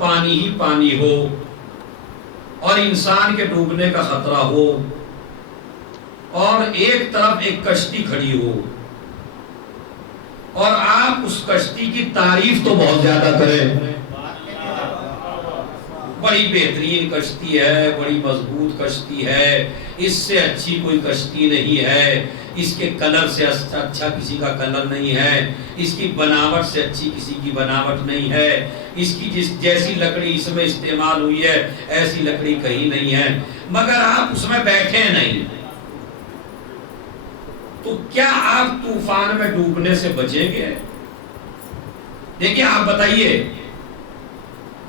پانی ہی پانی ہو اور انسان کے ڈوبنے کا خطرہ ہو اور ایک طرف ایک کشتی کھڑی ہو اور آپ اس کشتی کی تعریف تو بہت زیادہ کریں، بڑی بہترین کشتی ہے، بڑی مضبوط کشتی ہے، اس سے اچھی کوئی کشتی نہیں ہے، اس کے کلر سے اچھا کسی کا کلر نہیں ہے، اس کی بناوٹ سے اچھی کسی کی بناوٹ نہیں ہے، اس کی جیسی لکڑی اس میں استعمال ہوئی ہے ایسی لکڑی کہیں نہیں ہے، مگر آپ اس میں بیٹھے نہیں، تو کیا آپ طوفان میں ڈوبنے سے بچیں گے؟ دیکھیں آپ بتائیے،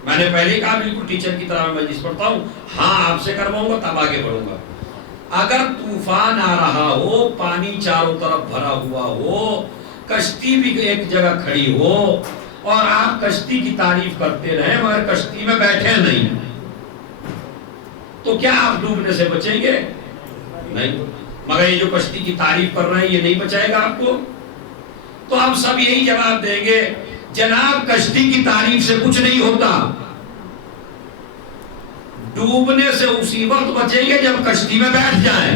میں نے پہلے کہا بالکل ٹیچر کی طرح میں مجلس پڑھتا ہوں، ہاں آپ سے کرواؤں گا تب آگے بڑھوں گا۔ اگر طوفان آ رہا ہو، پانی چاروں طرف بھرا ہوا ہو، کشتی بھی ایک جگہ کھڑی ہو اور آپ کشتی کی تعریف کرتے رہیں مگر کشتی میں بیٹھے نہیں، تو کیا آپ ڈوبنے سے بچیں گے؟ نہیں، مگر یہ جو کشتی کی تعریف کر رہے ہیں یہ نہیں بچائے گا آپ کو؟ تو ہم سب یہی جواب دیں گے، جناب کشتی کی تعریف سے کچھ نہیں ہوتا، ڈوبنے سے اسی وقت بچیں گے جب کشتی میں بیٹھ جائیں۔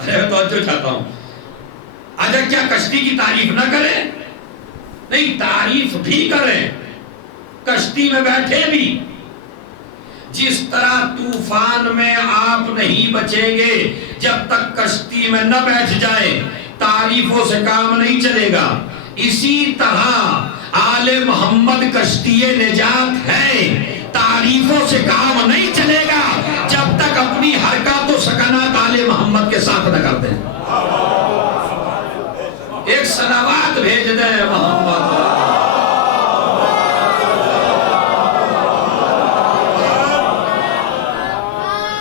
ارے توجہ چاہتا ہوں، اچھا کیا کشتی کی تعریف نہ کریں؟ نہیں، تعریف بھی کریں، کشتی میں بیٹھے بھی۔ جس طرح طوفان میں آپ نہیں بچیں گے جب تک کشتی میں نہ بیٹھ جائیں، تعریفوں سے کام نہیں چلے گا، اسی طرح آل محمد کشتی نجات ہے، تعریفوں سے کام نہیں چلے گا جب تک اپنی حرکات و سکنات آل محمد کے ساتھ نہ کر دیں۔ ایک صلوات بھیج دیں محمد،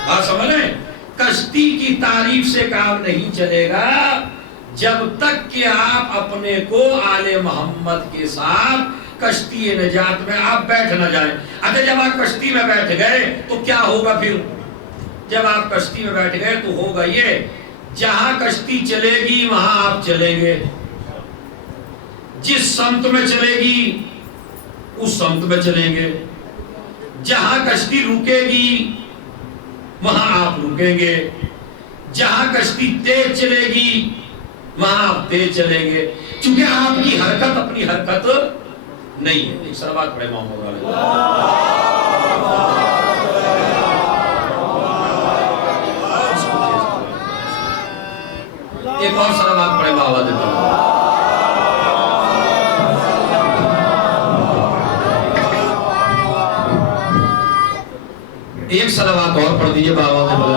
بات سمجھ لیں، کشتی کی تعریف سے کام نہیں چلے گا جب تک کہ آپ اپنے کو آل محمد کے ساتھ کشتی نجات میں آپ بیٹھ نہ جائیں۔ اچھا جب آپ کشتی میں بیٹھ گئے تو کیا ہوگا پھر؟ جب آپ کشتی میں بیٹھ گئے تو ہوگا یہ، جہاں کشتی چلے گی وہاں آپ چلیں گے، جس سمت میں چلے گی اس سمت میں چلیں گے، جہاں کشتی رکے گی وہاں آپ رکیں گے، جہاں کشتی تیز چلے گی وہاں آپ تیز چلیں گے، چونکہ آپ کی حرکت اپنی حرکت نہیں ہے۔ ایک صلوات پڑھے محمد علیہ، ایک اور صلوات پڑھے بابا دے پر۔ ایک صلوات اور پڑھ دیجئے بابا دے پر۔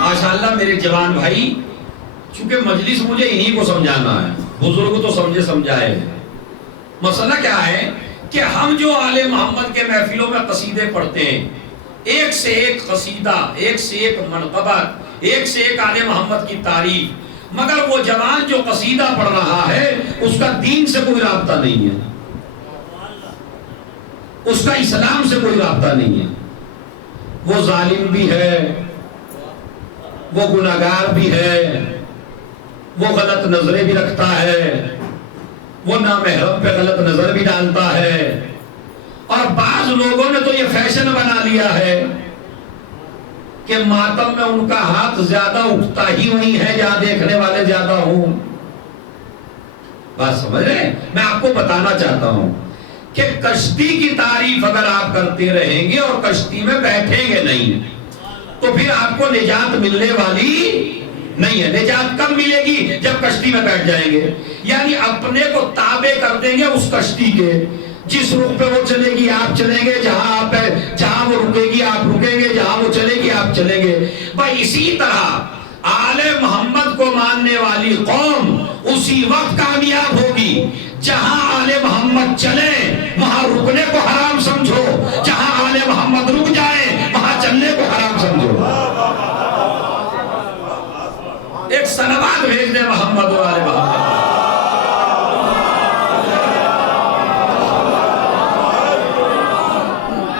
ماشاءاللہ میرے جوان بھائی، چونکہ مجلس مجھے انہی کو سمجھانا ہے، بزرگ تو سمجھائے ہیں۔ مسئلہ کیا ہے کہ ہم جو آل محمد کے محفلوں میں قصیدے پڑھتے ہیں، ایک سے ایک قصیدہ، ایک سے ایک منقبت، ایک سے ایک آل محمد کی تعریف، مگر وہ جوان جو قصیدہ پڑھ رہا ہے اس کا دین سے کوئی رابطہ نہیں ہے، اس کا اسلام سے کوئی رابطہ نہیں ہے، وہ ظالم بھی ہے، وہ گناہگار بھی ہے، وہ غلط نظریں بھی رکھتا ہے، وہ نامحرم پہ غلط نظر بھی ڈالتا ہے، اور بعض لوگوں نے تو یہ فیشن بنا لیا ہے کہ ماتم میں ان کا ہاتھ زیادہ اٹھتا ہی نہیں ہے جہاں دیکھنے والے زیادہ ہوں۔ بات سمجھ رہے ہیں؟ میں آپ کو بتانا چاہتا ہوں کہ کشتی کی تعریف اگر آپ کرتے رہیں گے اور کشتی میں بیٹھیں گے نہیں تو پھر آپ کو نجات ملنے والی نہیں ہے۔ نجات کب ملے گی؟ جب کشتی میں بیٹھ جائیں گے، یعنی اپنے کو تابع کر دیں گے اس کشتی کے، جس رخ پہ وہ چلے گی آپ چلیں گے، جہاں وہ رکے گی آپ رکیں گے، جہاں وہ چلے گی آپ چلیں گے۔ بھائی اسی طرح آل محمد کو ماننے والی قوم اسی وقت کامیاب ہوگی جہاں آل محمد چلیں وہاں رکنے کو حرام سمجھو، جہاں آل محمد رک جائیں وہاں چلنے کو حرام سمجھو۔ ایک صلوات بھیج دے محمد و آل محمد۔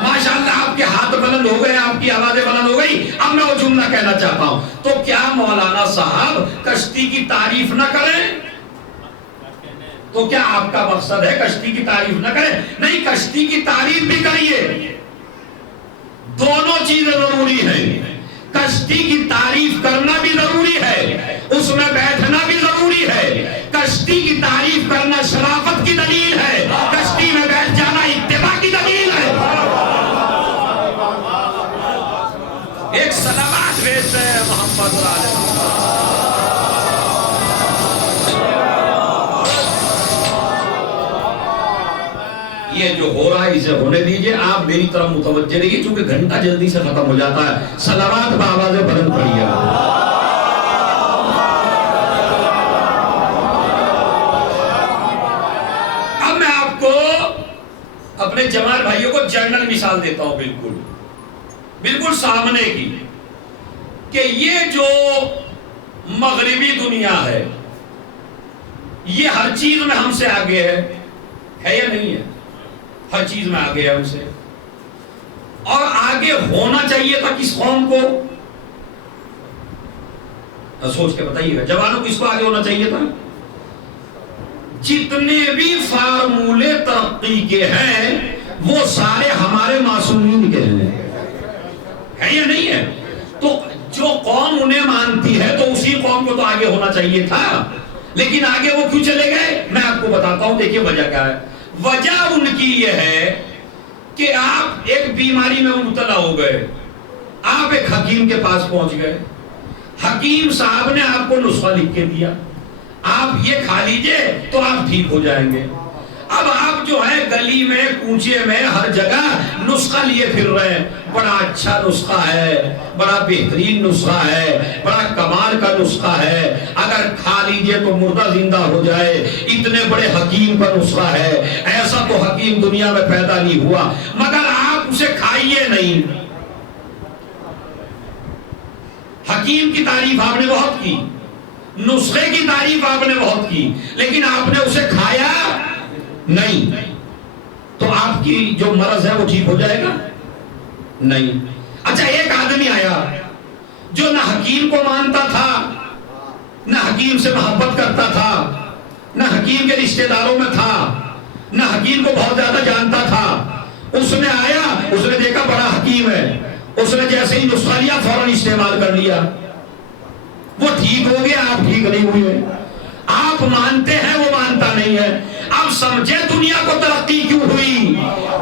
ماشاءاللہ آپ کے ہاتھ بلند ہو گئے، آپ آپ کی آوازیں بلند ہو گئی. اب میں وہ جملہ کہنا چاہتا ہوں. تو کیا مولانا صاحب کشتی کی تعریف نہ کریں؟ تو کیا آپ کا مقصد ہے کشتی کی تعریف نہ کریں؟ نہیں، کشتی کی تعریف بھی کریے. دونوں چیزیں ضروری ہیں. کشتی کی تعریف کرنا بھی ضروری ہے، اس میں بیٹھنا بھی ضروری ہے. کشتی کی تعریف کرنا شرافت کی دلیل ہے، کشتی میں بیٹھ جانا اتباع کی دلیل ہے. ایک صلوات بھیجتے ہیں محمد علیہ. یہ جو ہو رہا ہے اسے ہونے دیجئے. آپ میری طرف متوجہ رہیے چونکہ گھنٹہ جلدی سے ختم ہو جاتا ہے. صلوات بآواز بلند پڑھیے. اب میں آپ کو اپنے جوان بھائیوں کو جنرل مثال دیتا ہوں، بالکل سامنے کی، کہ یہ جو مغربی دنیا ہے یہ ہر چیز میں ہم سے آگے ہے یا نہیں ہے؟ ہر چیز میں آگے ہے ہم سے. اور آگے ہونا چاہیے تھا کس قوم کو؟ سوچ کے بتائیے گا جوانوں، کس کو آگے ہونا چاہیے تھا؟ جتنے بھی فارمولے ترقی کے ہیں وہ سارے ہمارے معصومین کے ہیں، ہے یا نہیں ہے؟ تو جو قوم انہیں مانتی ہے تو اسی قوم کو تو آگے ہونا چاہیے تھا. لیکن آگے وہ کیوں چلے گئے؟ میں آپ کو بتاتا ہوں. دیکھیے وجہ کیا ہے. وجہ ان کی یہ ہے کہ آپ ایک بیماری میں مبتلا ہو گئے، آپ ایک حکیم کے پاس پہنچ گئے، حکیم صاحب نے آپ کو نسخہ لکھ کے دیا، آپ یہ کھا لیجئے تو آپ ٹھیک ہو جائیں گے. اب آپ جو ہے گلی میں کوچے میں ہر جگہ نسخہ لیے پھر رہے ہیں. بڑا اچھا نسخہ ہے، بڑا بہترین نسخہ ہے، بڑا کمال کا نسخہ ہے، اگر کھا لیجئے تو مردہ زندہ ہو جائے، اتنے بڑے حکیم کا نسخہ ہے، ایسا تو حکیم دنیا میں پیدا نہیں ہوا. مگر آپ اسے کھائیے نہیں. حکیم کی تعریف آپ نے بہت کی، نسخے کی تعریف آپ نے بہت کی، لیکن آپ نے اسے کھایا نہیں. تو آپ کی جو مرض ہے وہ ٹھیک ہو جائے گا؟ نہیں. اچھا، ایک آدمی آیا جو نہ حکیم کو مانتا تھا، نہ حکیم سے محبت کرتا تھا، نہ حکیم کے رشتہ داروں میں تھا، نہ حکیم کو بہت زیادہ جانتا تھا. اس نے آیا، اس نے دیکھا بڑا حکیم ہے، اس نے جیسے ہی نسخہ لیا فوراً استعمال کر لیا، وہ ٹھیک ہو گیا، آپ ٹھیک نہیں ہوئے. آپ مانتے ہیں، وہ مانتا نہیں ہے. اب سمجھے دنیا کو ترقی کیوں ہوئی؟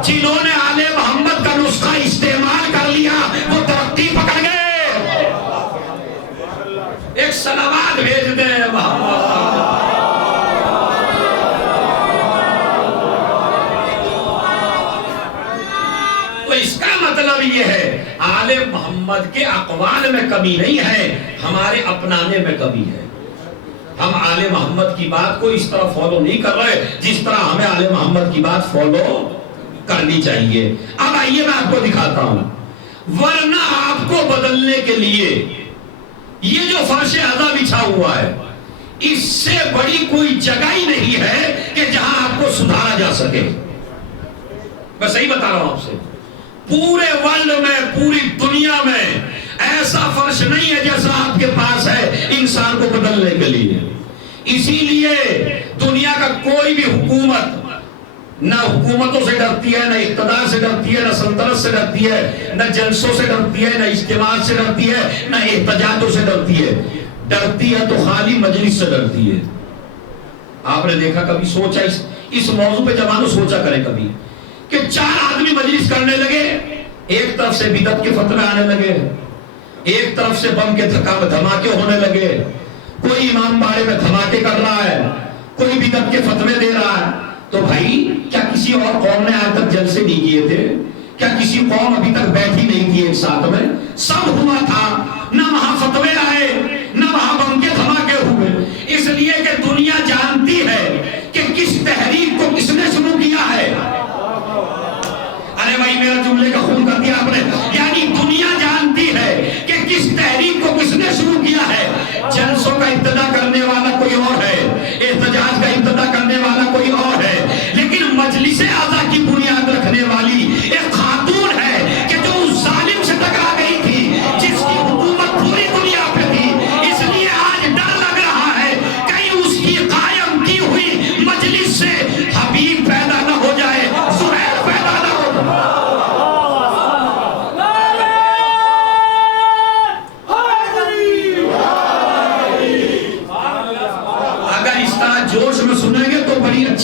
جنہوں نے آل محمد کا نسخہ استعمال کر لیا وہ ترقی پکڑ گئے. ایک صلوات بھیج دیں محمد. تو اس کا مطلب یہ ہے آل محمد کے اقوال میں کمی نہیں ہے، ہمارے اپنانے میں کمی ہے. ہم آل محمد کی بات کو اس طرح فالو نہیں کر رہے جس طرح ہمیں آل محمد کی بات فالو کرنی چاہیے. اب آئیے میں آپ کو دکھاتا ہوں. ورنہ آپ کو بدلنے کے لیے یہ جو فرش اعضا بچھا ہوا ہے اس سے بڑی کوئی جگہ ہی نہیں ہے کہ جہاں آپ کو سدھارا جا سکے. میں صحیح بتا رہا ہوں آپ سے. پورے ورلڈ میں، پوری دنیا میں ایسا فرش نہیں ہے جیسا آپ کے پاس ہے انسان کو بدلنے کے لیے. اسی لیے دنیا کا کوئی بھی حکومت نہ حکومتوں سے ڈرتی ہے، نہ اقتدار سے ڈرتی ہے، نہ سلطنت سے ڈرتی ہے، نہ جلسوں سے ڈرتی ہے، نہ اجتماع سے ڈرتی ہے، نہ احتجاجوں سے ڈرتی ہے. ڈرتی ہے تو خالی مجلس سے ڈرتی ہے. آپ نے دیکھا کبھی، سوچا اس موضوع پہ جوانوں سوچا کریں کبھی کہ 4 آدمی مجلس کرنے لگے، ایک طرف سے بدعت کے فتوے آنے لگے، ایک طرف سے بم کے دھماکے ہونے لگے، کوئی امام باڑے میں دھماکے کر رہا ہے، کوئی بدعت کے فتوے دے رہا ہے. تو بھائی کیا کسی اور قوم نے آج تک جلسے نہیں کیے تھے؟ کیا کسی قوم ابھی تک بیٹھی نہیں تھی ایک ساتھ میں؟ سب ہوا تھا، نہ وہاں فتوے آئے نہ وہاں بم کے دھماکے ہوئے. اس لیے کہ دنیا جانتی ہے کہ کس تحریک کو کس نے شروع کیا ہے. ارے بھائی میرا جملے کا خون کر دیا آپ نے. یعنی دنیا جانتی ہے کہ کس تحریک کو کس نے شروع کیا ہے. جلسوں کا ابتدا کرنے والا کوئی اور ہے، احتجاج کا ابتدا کرنے والا کوئی اور ہے، لیکن مجلس اعضا کی بنیاد رکھنے والی ایک خاتون ہے کہ جو اس ظالم سے ٹکرا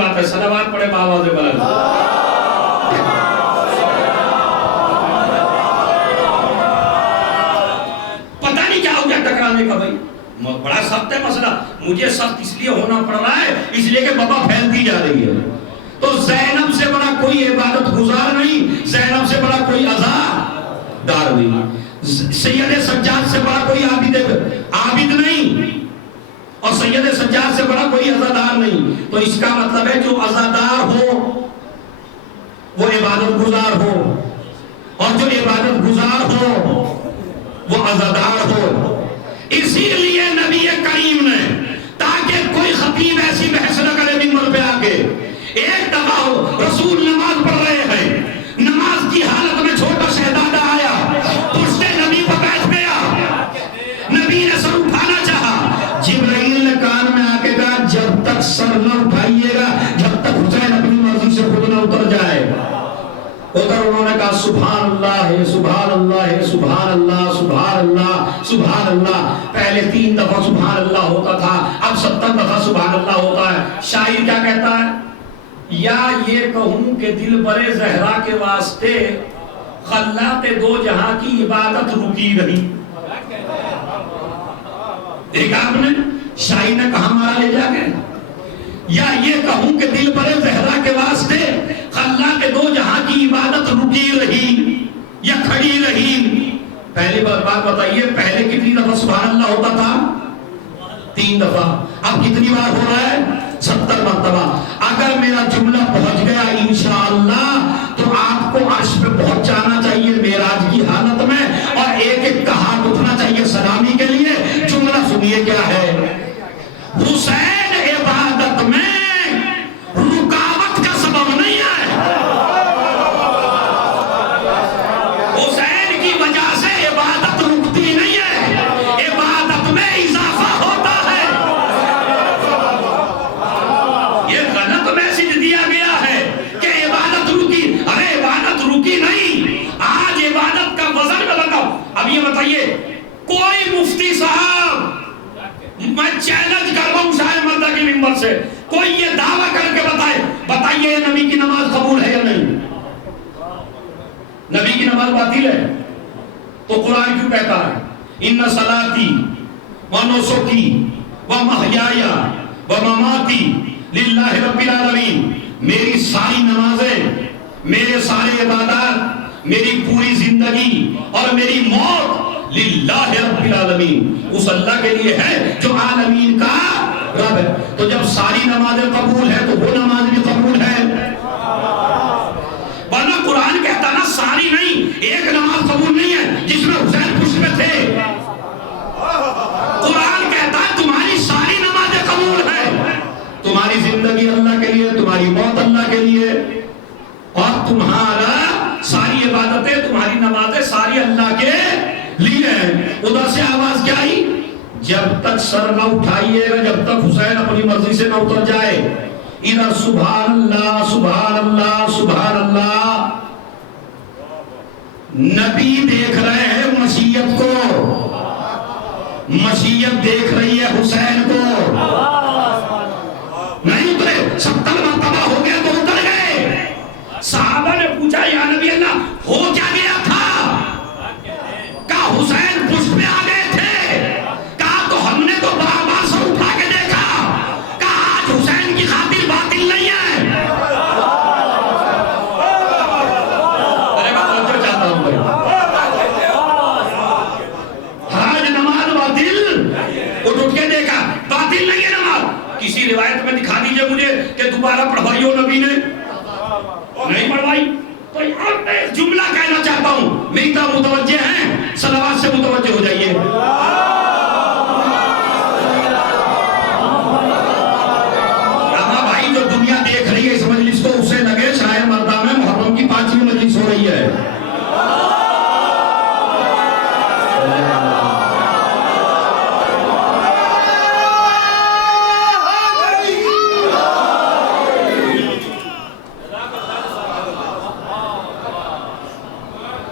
بات ہے. صلوات پڑھے بآواز بلند. پتہ نہیں کیا ہو گیا ٹکرانے کا بھائی. بڑا سخت ہے مسئلہ. مجھے سخت اس لیے ہونا پڑ رہا ہے اس لیے کہ بابا پھیلتی جا رہی ہے. تو زینب سے بڑا کوئی عبادت گزار نہیں, زینب سے بڑا کوئی عزادار نہیں, سید سجاد سے بڑا کوئی عابد نہیں, اور سید سجاد سے بڑا کوئی عزادار نہیں. تو اس کا مطلب ہے جو عزادار ہو وہ عبادت گزار ہو, اور جو عبادت گزار ہو وہ عزادار ہو. اسی لیے نبی کریم نے, تاکہ کوئی خطیب ایسی بحث نہ کرے منبر پہ آ کے, ایک دفعہ رسول نماز پڑھ رہے ہیں, نماز کی حالت میں چھوٹا شہزادہ آیا, پشتے نبی پر بیٹھ گیا, نبی نے سر اٹھانا چاہا, جبرائیل نے کان میں آ کے کہا جب تک سر نہ اٹھائیے گا جب تک حسین اپنی مرضی سے خود نہ اتر جائے. ادھر انہوں نے کہا سبحان اللہ ہے, سبحان اللہ ہے, سبحان اللہ, سبحان اللہ, سبحان اللہ. پہلے 3 دفعہ سبحان اللہ ہوتا تھا, اب 70 دفعہ سبحان اللہ ہوتا ہے. شاعر کیا کہتا ہے, یا یہ کہوں کہ دل برے زہرا کے واسطے خلات دو جہاں کی عبادت رکی رہی. دیکھا آپ نے شاعر نے کہاں مارا لے جا کے, یا یہ کہوں کہ دل برے زہرا کے واسطے خلات دو جہاں کی عبادت رکی رہی یا کھڑی رہی. پہلی بات بتائیے, پہلے کتنی دفعہ سبحان اللہ ہوتا تھا؟ 3 دفعہ. اب کتنی بار ہو رہا ہے؟ 70 مرتبہ. اگر میرا جملہ پہنچ گیا انشاءاللہ تو آپ کو عرش پہ پہنچ جانا چاہیے معراج کی حالت میں, اور ایک ایک کا ہاتھ اٹھنا چاہیے سلامی کے لیے. جملہ سنیے کیا ہے. حسین عبادت میں رکاوٹ کا سبب نہیں ہے, حسین کی وجہ سے عبادت رکتی نہیں ہے, عبادت میں اضافہ ہوتا ہے. یہ غلط میسج دیا گیا ہے کہ عبادت رکی. ارے عبادت رکی نہیں, آج عبادت کا وزن میں بتاؤ. اب یہ بتائیے کوئی مفتی صاحب, میں چیلنج کر رہا ہوں شاہ مردہ کی منبر سے, کوئی یہ دعویٰ کر کے بتائیے نبی کی نماز قبول ہے یا نہیں؟ نبی کی نماز باطل ہے تو قرآن کیوں کہتا ہے ان صلاتی و نسکی و محیای و مماتی للہ رب العالمین. میری ساری نمازیں, میرے سارے عبادات, میری پوری زندگی اور میری موت للہ رب العالمین, اس اللہ کے لیے ہے جو عالمین کا رب ہے. تو جب ساری نمازیں قبول ہے تو وہ نماز بھی قبول ہے. ورنہ قرآن کہتا نا ساری نہیں, ایک نماز قبول نہیں ہے جس میں حسین پشت میں تھے. قرآن کہتا ہے تمہاری ساری نمازیں قبول ہے, تمہاری زندگی اللہ کے لیے, تمہاری موت اللہ کے لیے, اور تمہارا ساری عبادتیں, تمہاری نمازیں ساری اللہ کے لیے. ادھر سے آواز کیا آئی, جب تک سر نہ اٹھائیے گا جب تک حسین اپنی مرضی سے نہ اتر جائے. ادھر سبحان اللہ, سبحان اللہ, سبحان اللہ. نبی دیکھ رہے ہیں مشیت کو, مشیت دیکھ رہی ہے حسین کو. نہیں اترے, 70 مرتبہ ہو گیا تو اتر گئے. صحابہ نے پوچھا یا نبی اللہ ہو کیا گیا تھا؟ کہا حسین پشت پہ آ گئے تھے. کہا تو ہم نے تو بار سے اٹھا کے دیکھا. کہا آج حسین کی خاطر باطل نہیں ہے. ارے میں توجہ چاہتا ہوں بھائی, آج نماز باطل, اٹھ کے دیکھا باطل نہیں ہے نماز. کسی روایت میں دکھا دیجئے مجھے کہ دوبارہ پڑھوائی ہو نبی نے, نہیں پڑھوائی. تو اب میں جملہ کہنا چاہتا ہوں, میری طرف متوجہ ہیں, صلوات سے متوجہ ہو جائیے. راما بھائی جو دنیا دیکھ رہی ہے اس مجلس کو, اسے لگے شاہ مردہ میں محرم کی 5ویں مجلس ہو رہی ہے.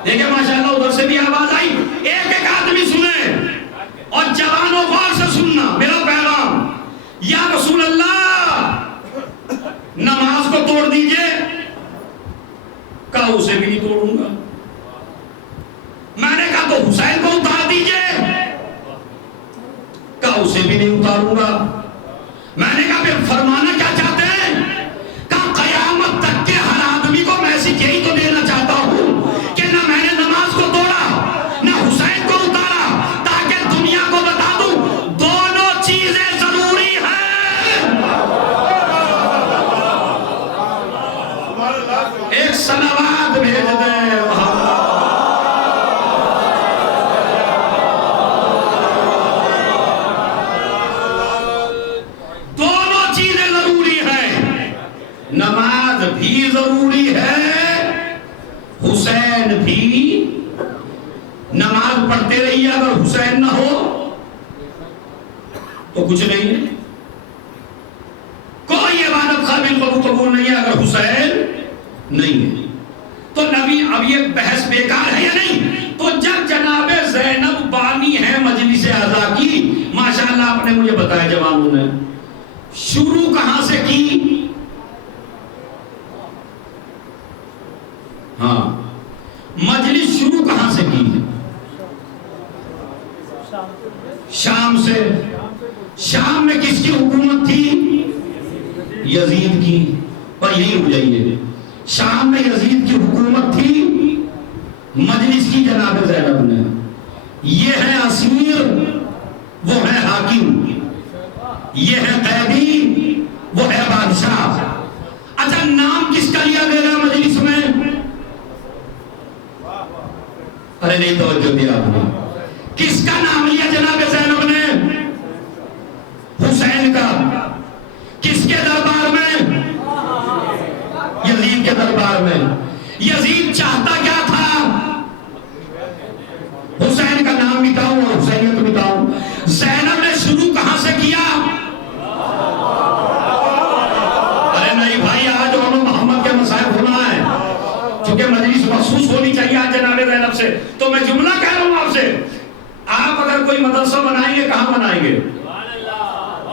دیکھیں ماشاءاللہ ادھر سے بھی آواز آئی. ایک ایک آدمی سنے اور جوانوں غور سے سننا میرا پیغام. یا رسول اللہ کہا اسے بھی نہیں توڑوں گا. میں نے کہا تو حسین کو اتار دیجئے. کہا اسے بھی نہیں اتاروں گا. میں نے کہا پھر فرمانا کیا چاہتے ہیں؟ کہا قیامت تک کے ہر آدمی کو میسج یہی تو دینا چاہتا ہوں کہ نہ میں نے نماز کو توڑا نہ حسین کو اتارا، تاکہ دنیا کو بتا دوں دونوں چیزیں ضروری ہیں. ایک صلوات بھیج دیں وہاں. نماز بھی ضروری ہے، حسین بھی. نماز پڑھتے رہیے اگر حسین نہ ہو تو کچھ نہیں ہے. کوئی عبادت قابل قبول نہیں ہے اگر حسین نہیں ہے. تو نبی اب یہ بحث بیکار ہے یا نہیں؟ تو جب جناب زینب بانی ہے مجلس اعزا کی، ماشاءاللہ آپ نے مجھے بتایا جوانوں نے شروع کہاں سے کی؟ ہاں مجلس شروع کہاں سے کی؟ شام سے. شام میں کس کی حکومت تھی؟ یزید کی. اور یہی ہو جائیے، شام میں یزید کی حکومت تھی، مجلس کی جناب زینب نے. یہ ہے اسیر، وہ ہے حاکم. یہ ہے قیدی، وہ ہے بادشاہ. اچھا نام کس کا لیا گیا مجلس میں؟ ارے نہیں توجہ دیا آپ نے. کس کا نام لیا جناب زینب نے؟ حسین کا. کس کے دربار میں؟ یزید کے دربار میں. یزید چاہتا کیا تھا؟ حسین کا نام مٹاؤں اور حسینیت مٹاؤں. زینب نے شروع کہاں سے کیا؟ ارے نہیں بھائی، آج علماء محمد کے مسائل ہونا ہے چونکہ مجلس مخصوص ہونی چاہیے آج جناب زینب سے. تو میں جملہ کہہ رہا ہوں آپ سے، آپ اگر کوئی مدرسہ بنائیں گے کہاں بنائیں گے؟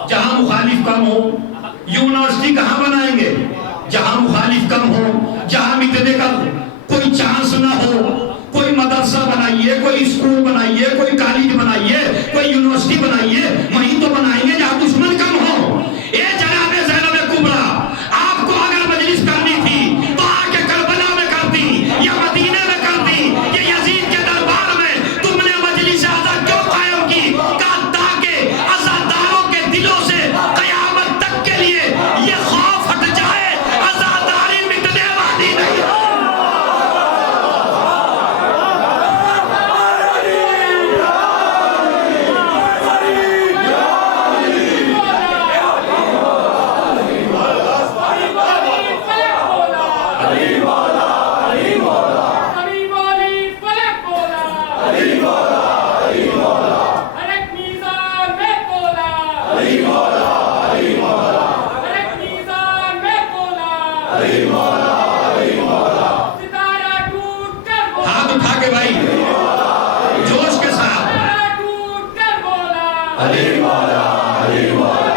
جہاں مخالف کم ہو. یونیورسٹی کہاں بنائیں گے؟ جہاں مخالف کم ہو، جہاں مٹنے کا کوئی چانس نہ ہو. کوئی مدرسہ بنائیے، کوئی اسکول بنائیے، کوئی کالج بنائیے، کوئی یونیورسٹی بنائیے، وہیں تو بنائیں گے جہاں دشمن کم ہو. اے جناب زینب کبریٰ، آپ کو اگر مجلس کرنی تھی تو آ کے کربلا میں کرتی یا مدینے میں کرتی. یہ یزید کے دربار میں تم نے مجلس اعزا کیوں قائم کی؟ کہا تاکہ عزاداروں کے دلوں سے قیامت تک کے لیے یہ خوف ہٹ جائے، عزاداری مٹنے والی نہیں ہے. ہاتھ اٹھا کے بھائی جوش کے ساتھ علی مولا علی مولا.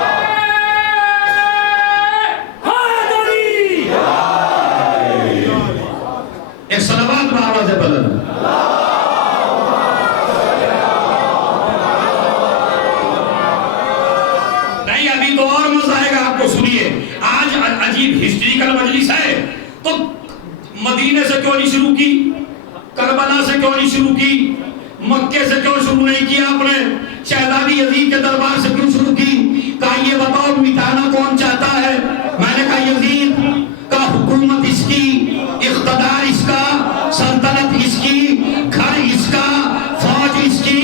ایک صلوات بآواز بلند. نہیں ابھی تو اور مزہ آئے گا آپ کو. سنیے آج عجیب ہسٹریکل مجلس ہے. تو مدینے سے کیوں نہیں شروع کی؟ کربلا سے کیوں نہیں شروع کی؟ مکے سے کیوں شروع نہیں کیا آپ نے؟ شہزادی یزید کے دربار سے کیوں شروع کی؟ کہا یہ بتاؤ مٹانا کون چاہتا ہے؟ میں نے کہا یزید کا. حکومت اس کی، اقتدار اس کا، سلطنت اس کی، گھر اس کا، فوج اس کی،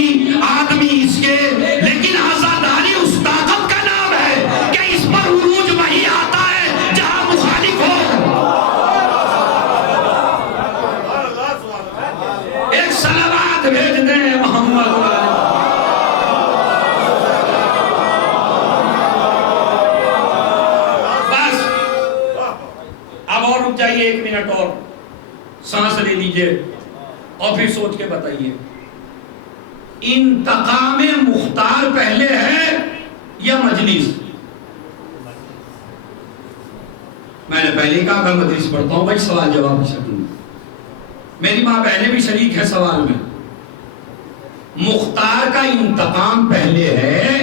آدمی اس کے. لیکن آزاداری اس طاقت کا نام ہے کہ اس پر عروج وہی آتا ہے جہاں مخالف ہو. ایک صلوات بھیج دیں محمد والے. بس اب اور رک جائیے 1 منٹ اور سانس لے لیجئے اور پھر سوچ کے بتائیے انتقام مختار پہلے ہے یا مجلس؟ میں نے پہلے ہی کہا کہ مجلس پڑھتا ہوں بھائی، سوال جواب کی شکل میں. میری ماں بہنیں بھی شریک ہیں سوال میں، مختار کا انتقام پہلے ہے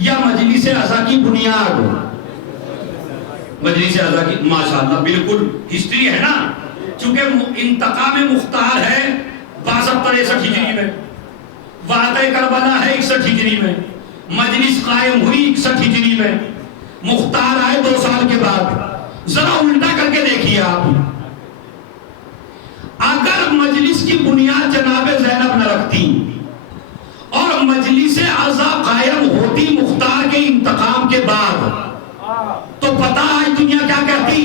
یا مجلس اعضا کی بنیاد؟ مجلس اعضا کی، ماشاءاللہ بالکل ہسٹری ہے نا، چونکہ انتقام مختار ہے 62-63 ہجری میں، واقع کربلا ہے 61 ہجری میں، مجلس قائم ہوئی 61 ہجری میں، مختار آئے 2 سال کے بعد۔ ذرا الٹا کر کے دیکھیے آپ، اگر مجلس کی بنیاد جناب زینب نہ رکھتی اور مجلس اعضا قائم ہوتی مختار کے انتقام کے بعد، تو پتہ ہے دنیا کیا کہتی؟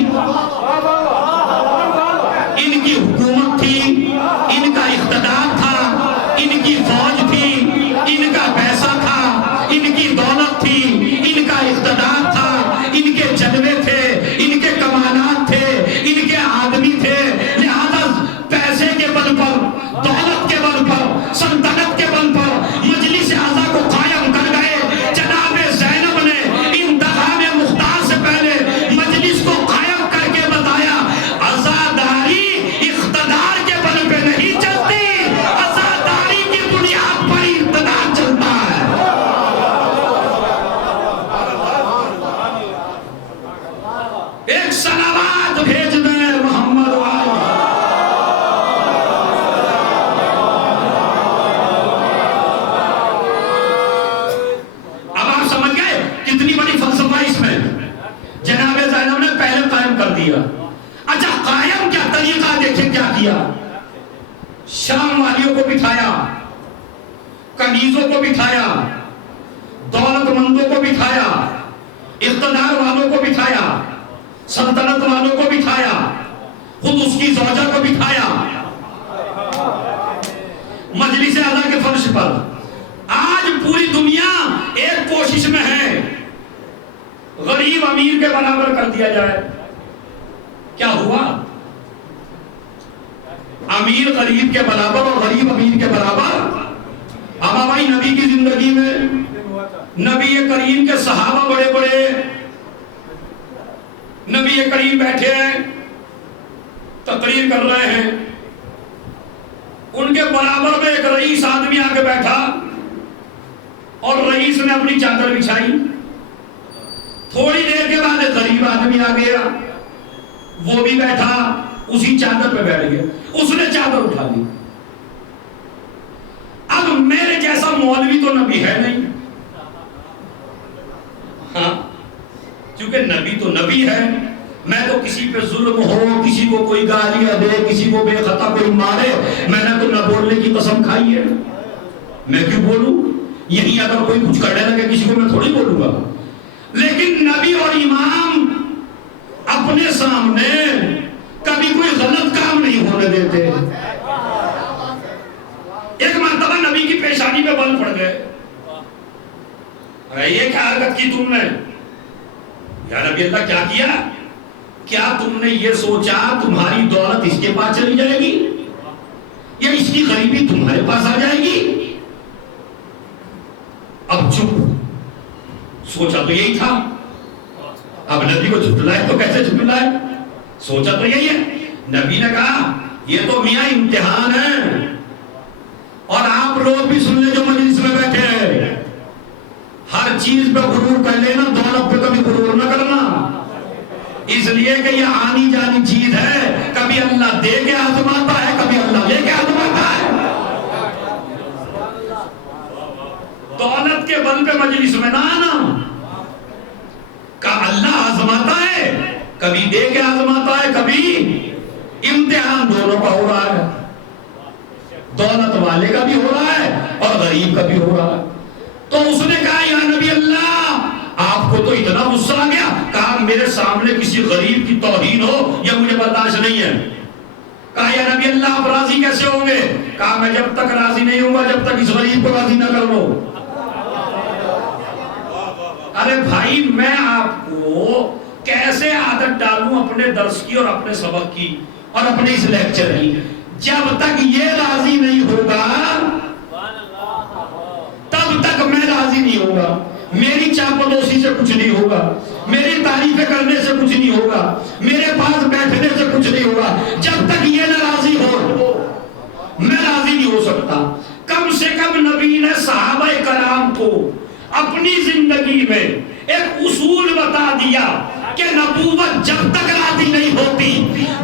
ان کی حکومت تھی، ان کا اقتدار تھا، ان کی فوج تھی، ان کا پیسہ تھا، ان کی دولت تھی، ان کا اقتدار تھا، ان کے جلوے تھے، ان کے کمالات تھے، ان کے آدمی تھے، لہذا پیسے کے بل پر، دولت کے بل پر، سلطنت کے بل پر مجلس اعضا کو قائم کر گئے۔ جناب زینب نے انتخاب مختار سے پہلے مجلس کو قائم کر کے بتایا، عزاداری اقتدار کے بل پہ نہیں چلتی، عزاداری کی بنیاد پر اقتدار چلتا ہے۔ ایک صلوات بھیج دیں محمد والے۔ اب آپ سمجھ گئے کتنی بڑی فلسفہ اس میں، جناب زینب نے پہلے قائم کر دیا۔ اچھا قائم کیا طریقہ دیکھیں کیا کیا، شام والیوں کو بٹھایا، کنیزوں کو بٹھایا، دولت مندوں کو بٹھایا، اقتدار والوں کو بٹھایا، سلطنت والوں کو بٹھایا، خود اس کی زوجہ کو بٹھایا مجلس اعضا کے فرش پر۔ آج پوری دنیا ایک کوشش میں ہے غریب امیر کے برابر کر دیا جائے۔ کیا ہوا؟ امیر غریب کے برابر اور غریب امیر کے برابر؟ اب ہماری نبی کی زندگی میں نبی کریم کے صحابہ بڑے بڑے، نبی کریم بیٹھے ہیں تقریر کر رہے ہیں، ان کے برابر میں ایک رئیس آدمی آ کے بیٹھا اور رئیس نے اپنی چادر بچھائی۔ تھوڑی دیر کے بعد ایک غریب آدمی آ گیا، وہ بھی بیٹھا اسی چادر پہ بیٹھ گیا، اس نے چادر اٹھا لی۔ اب میرے جیسا مولوی تو نبی ہے نہیں، ہاں کیونکہ نبی تو نبی ہے، میں تو کسی پہ ظلم ہو، کسی کو کوئی گالیاں دے، کسی کو بے خطا کوئی مارے، میں نے تو نہ بولنے کی قسم کھائی ہے، میں کیوں بولوں؟ یہی اگر کوئی کچھ کرنے لگے کسی کو میں تھوڑی بولوں گا۔ لیکن نبی اور امام اپنے سامنے کبھی کوئی غلط کام نہیں ہونے دیتے۔ ایک مرتبہ نبی کی پیشانی پہ بل پڑ گئے، یہ کیا حرکت کی تم نے؟ یا نبی اللہ کیا کیا؟ کیا تم نے یہ سوچا تمہاری دولت اس کے پاس چلی جائے گی یا اس کی غریبی تمہارے پاس آ جائے گی؟ اب چپ، سوچا تو یہی تھا، اب نبی کو جھٹلائے تو کیسے جھٹلائے؟ سوچا تو یہی ہے۔ نبی نے کہا یہ تو میاں امتحان ہے، اور آپ لوگ بھی سن لیں جو مجلس میں بیٹھے ہیں، ہر چیز پہ غرور کر لینا، دولت پہ کبھی غرور نہ کرنا، اس لیے کہ یہ آنی جانی چیز ہے، کبھی اللہ دے کے آزماتا ہے، کبھی اللہ لے کے آزماتا ہے۔ دولت کے بل پہ مجلس میں نہ آنا، کہ اللہ آزماتا ہے، کبھی دے کے آزماتا ہے، کبھی امتحان دونوں کا ہو رہا ہے، دولت والے کا بھی ہو رہا ہے اور غریب کا بھی ہو رہا ہے۔ تو اس نے کہا یا نبی اللہ، آپ کو تو اتنا غصہ آ گیا، کہا میرے سامنے کسی غریب کی توہین ہو یہ مجھے برداشت نہیں ہے۔ کہا یا نبی اللہ آپ راضی کیسے ہوں گے؟ کہا میں جب تک راضی نہیں ہوں گا جب تک اس غریب کو راضی نہ کر لو۔ ارے بھائی میں آپ کو کیسے عادت ڈالوں اپنے درس کی اور اپنے سبق کی اور اپنے اس لیکچر کی، جب تک یہ راضی نہیں ہوگا تب تک میں راضی نہیں ہوگا، میری چاپلوسی سے کچھ نہیں ہوگا، میری تعریفیں کرنے سے کچھ نہیں ہوگا، میرے پاس بیٹھنے سے کچھ نہیں ہوگا، جب تک یہ نہ راضی ہو سے کم نبی نے صحابہ کرام کو اپنی زندگی میں ایک اصول بتا دیا کہ نبوت جب تک راضی نہیں ہوتی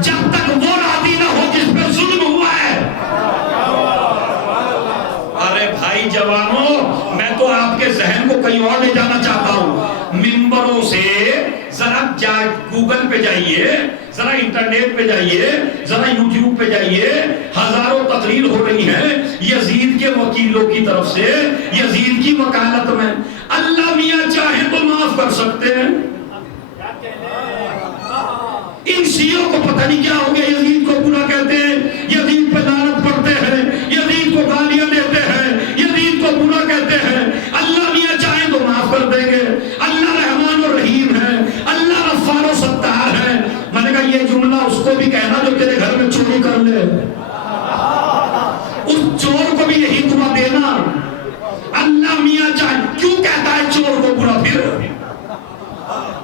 جب تک وہ راضی نہ ہو جس پہ ظلم ہوا ہے۔ ارے بھائی جوانوں، میں تو آپ کے ذہن کو کہیں اور لے جانا چاہتا ہوں۔ ممبروں سے ذرا گوگل پہ جائیے، ذرا انٹرنیٹ پہ جائیے، ذرا یوٹیوب پہ جائیے، ہزاروں تقریر ہو رہی ہیں یزید کے وکیلوں کی طرف سے، یزید کی وکالت میں۔ اللہ میاں چاہے تو معاف کر سکتے ہیں۔ ان شیعوں کو پتہ نہیں کیا ہو گیا، یزید کو برا کہتے ہیں، یزید پہ لعنت پڑھتے ہیں، یزید کو گالیاں دیتے ہیں، یزید کو برا کہتے ہیں۔ اللہ میاں چاہے تو معاف کر دیں گے، اللہ رحمان و رحیم ہے، اللہ غفار و ستار ہے۔ میں نے کہا یہ جملہ اس کو بھی کہنا جو تیرے گھر میں چوری کر لے، اس چور کو بھی یہی دعا دینا۔ اللہ میاں چاہے کیوں کہتا ہے چور کو برا؟ پھر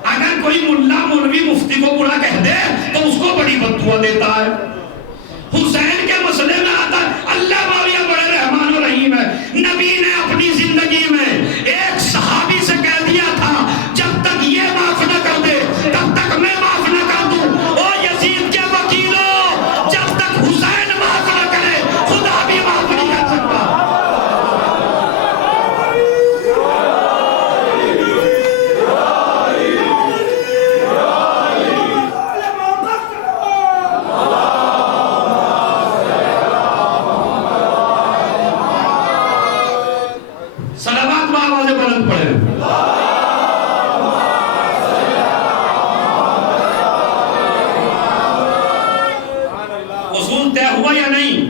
اگر کوئی ملا مولوی مفتی کو برا کہہ دے تو اس کو بڑی بد دعا دیتا ہے۔ حسین کے مسئلے میں آتا ہے اللہ معاویہ بڑے رحمان و رحیم ہے۔ نبی نے اپنی زندگی میں ایک صحابی سے کہہ دیا تھا جب تک یہ معاف نہ کر دے تب تک میں معاف نہ کر دوں۔ او یزید کے وکیلوں، جب تک حسین معاف نہ کرے خدا بھی معاف نہیں کر سکتا۔ صلوات میں آوازیں بلند پڑھیں۔ اصول طے ہوا یا نہیں؟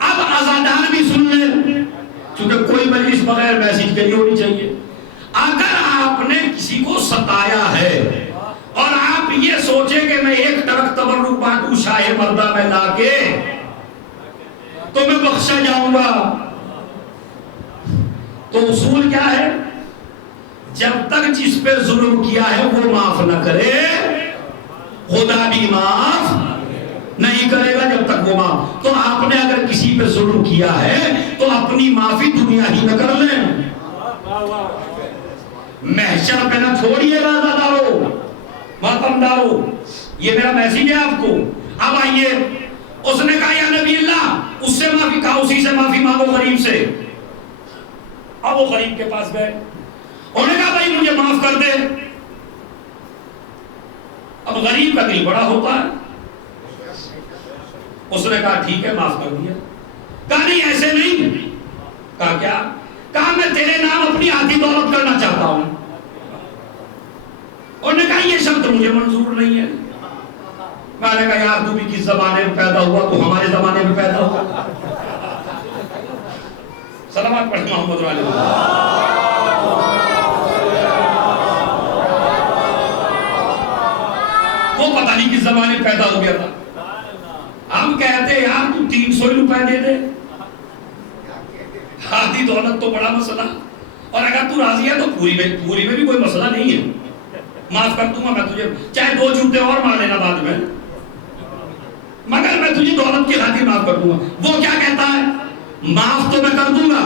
اب آزادان بھی سن لیں، چونکہ کوئی مجلس بغیر میسج کے نہیں ہونی چاہیے۔ اگر آپ نے کسی کو ستایا ہے اور آپ یہ سوچیں کہ میں ایک ٹرک تبرک بانٹوں شاہ مردہ میں لا کے تو میں بخشا جاؤں گا، تو اصول کیا ہے؟ جب تک جس پہ ظلم کیا ہے وہ معاف نہ کرے خدا بھی معاف نہیں کرے گا جب تک وہ معاف۔ تو آپ نے اگر کسی پہ ظلم کیا ہے تو اپنی معافی دنیا ہی میں کر لیں، محشر پہ نہ چھوڑیے گا۔ عزادارو، محترمدارو، یہ میرا میسیج ہے آپ کو۔ اب آئیے، اس نے کہا یا نبی اللہ، اس سے معافی کہا، اسی سے معافی مانگو غریب سے۔ اب وہ غریب کے پاس گئے، انہوں نے کہا بھائی مجھے معاف کر دے۔ اب غریب کا دل بڑا ہوتا ہے، اس نے کہا ٹھیک ہے معاف کر دیا۔ کہا نہیں ایسے نہیں۔ کہا کیا؟ کہا میں تیرے نام اپنی آدھی دولت کرنا چاہتا ہوں۔ انہوں نے کہا یہ شرط مجھے منظور نہیں ہے۔ میں نے کہا یار تو بھی کس زمانے میں پیدا ہوا، تو ہمارے زمانے میں پیدا ہوا۔ سلامات پڑھ محمد علیہ وہ پتہ نہیں کس زمانے پیدا ہو گیا تھا۔ ہم کہتے یار تو 300 روپے دے دے، آدھی دولت تو بڑا مسئلہ، اور اگر تو راضی ہے تو پوری میں بھی کوئی مسئلہ نہیں ہے، معاف کر دوں گا میں تجھے، چاہے 2 جوتے اور مار لینا بعد میں، مگر میں تجھے دولت کی خاطر معاف کر دوں گا۔ وہ کیا کہتا ہے؟ معاف تو میں کر دوں گا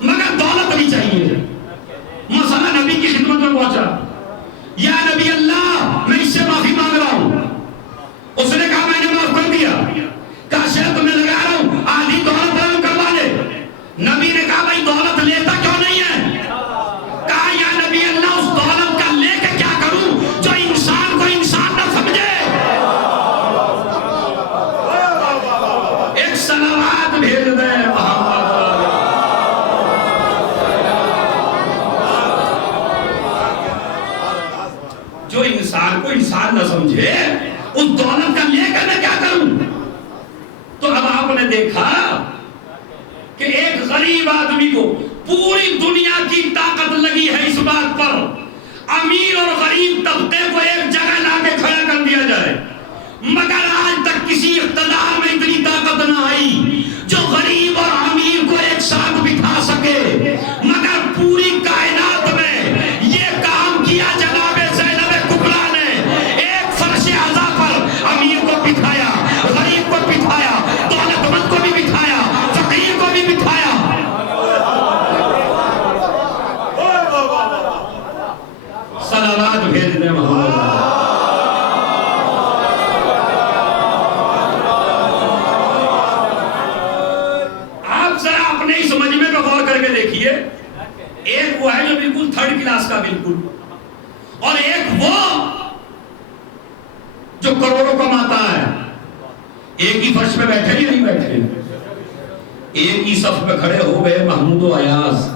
مگر دولت نہیں چاہیے۔ مسئلہ نبی کی خدمت میں پہنچا، یا نبی اللہ میں اس سے معافی مانگ رہا ہوں۔ اس نے کہا میں نے معاف کر دیا۔ کہا شرط میں لگا رہا ہوں آدھی دولت بیان کروا لے۔ نبی نے کہا بھائی دولت لیتا کیوں نہیں ہے؟ کہا یا نبی اللہ اس دولت کا لے کے کیا کروں جو انسان کو انسان نہ سمجھے۔ ایک صلوات بھیج دے جو انسان کو انسان نہ سمجھے، اس دولت کا لے کر میں کیا کروں؟ تو اب آپ نے دیکھا کہ ایک غریب آدمی کو پوری دنیا کی طاقت لگی ہے اس بات پر امیر اور غریب طبقے کو ایک جگہ لا کے کھڑا کر دیا جائے، مگر آج تک کسی اقتدار میں اتنی طاقت نہ آئی جو غریب اور امیر کو ایک ساتھ بٹھا سکے۔ مگر پوری کائنات میں یہ کام کیا جناب زینب کبریٰ نے، ایک فرش اعظم پر امیر کو بٹھایا، غریب کو بٹھایا، دولت مند کو بھی بٹھایا، ایک ہی فرش پہ بیٹھے یا نہیں بیٹھے؟ ایک ہی صف پہ کھڑے ہو گئے محمود و ایاز،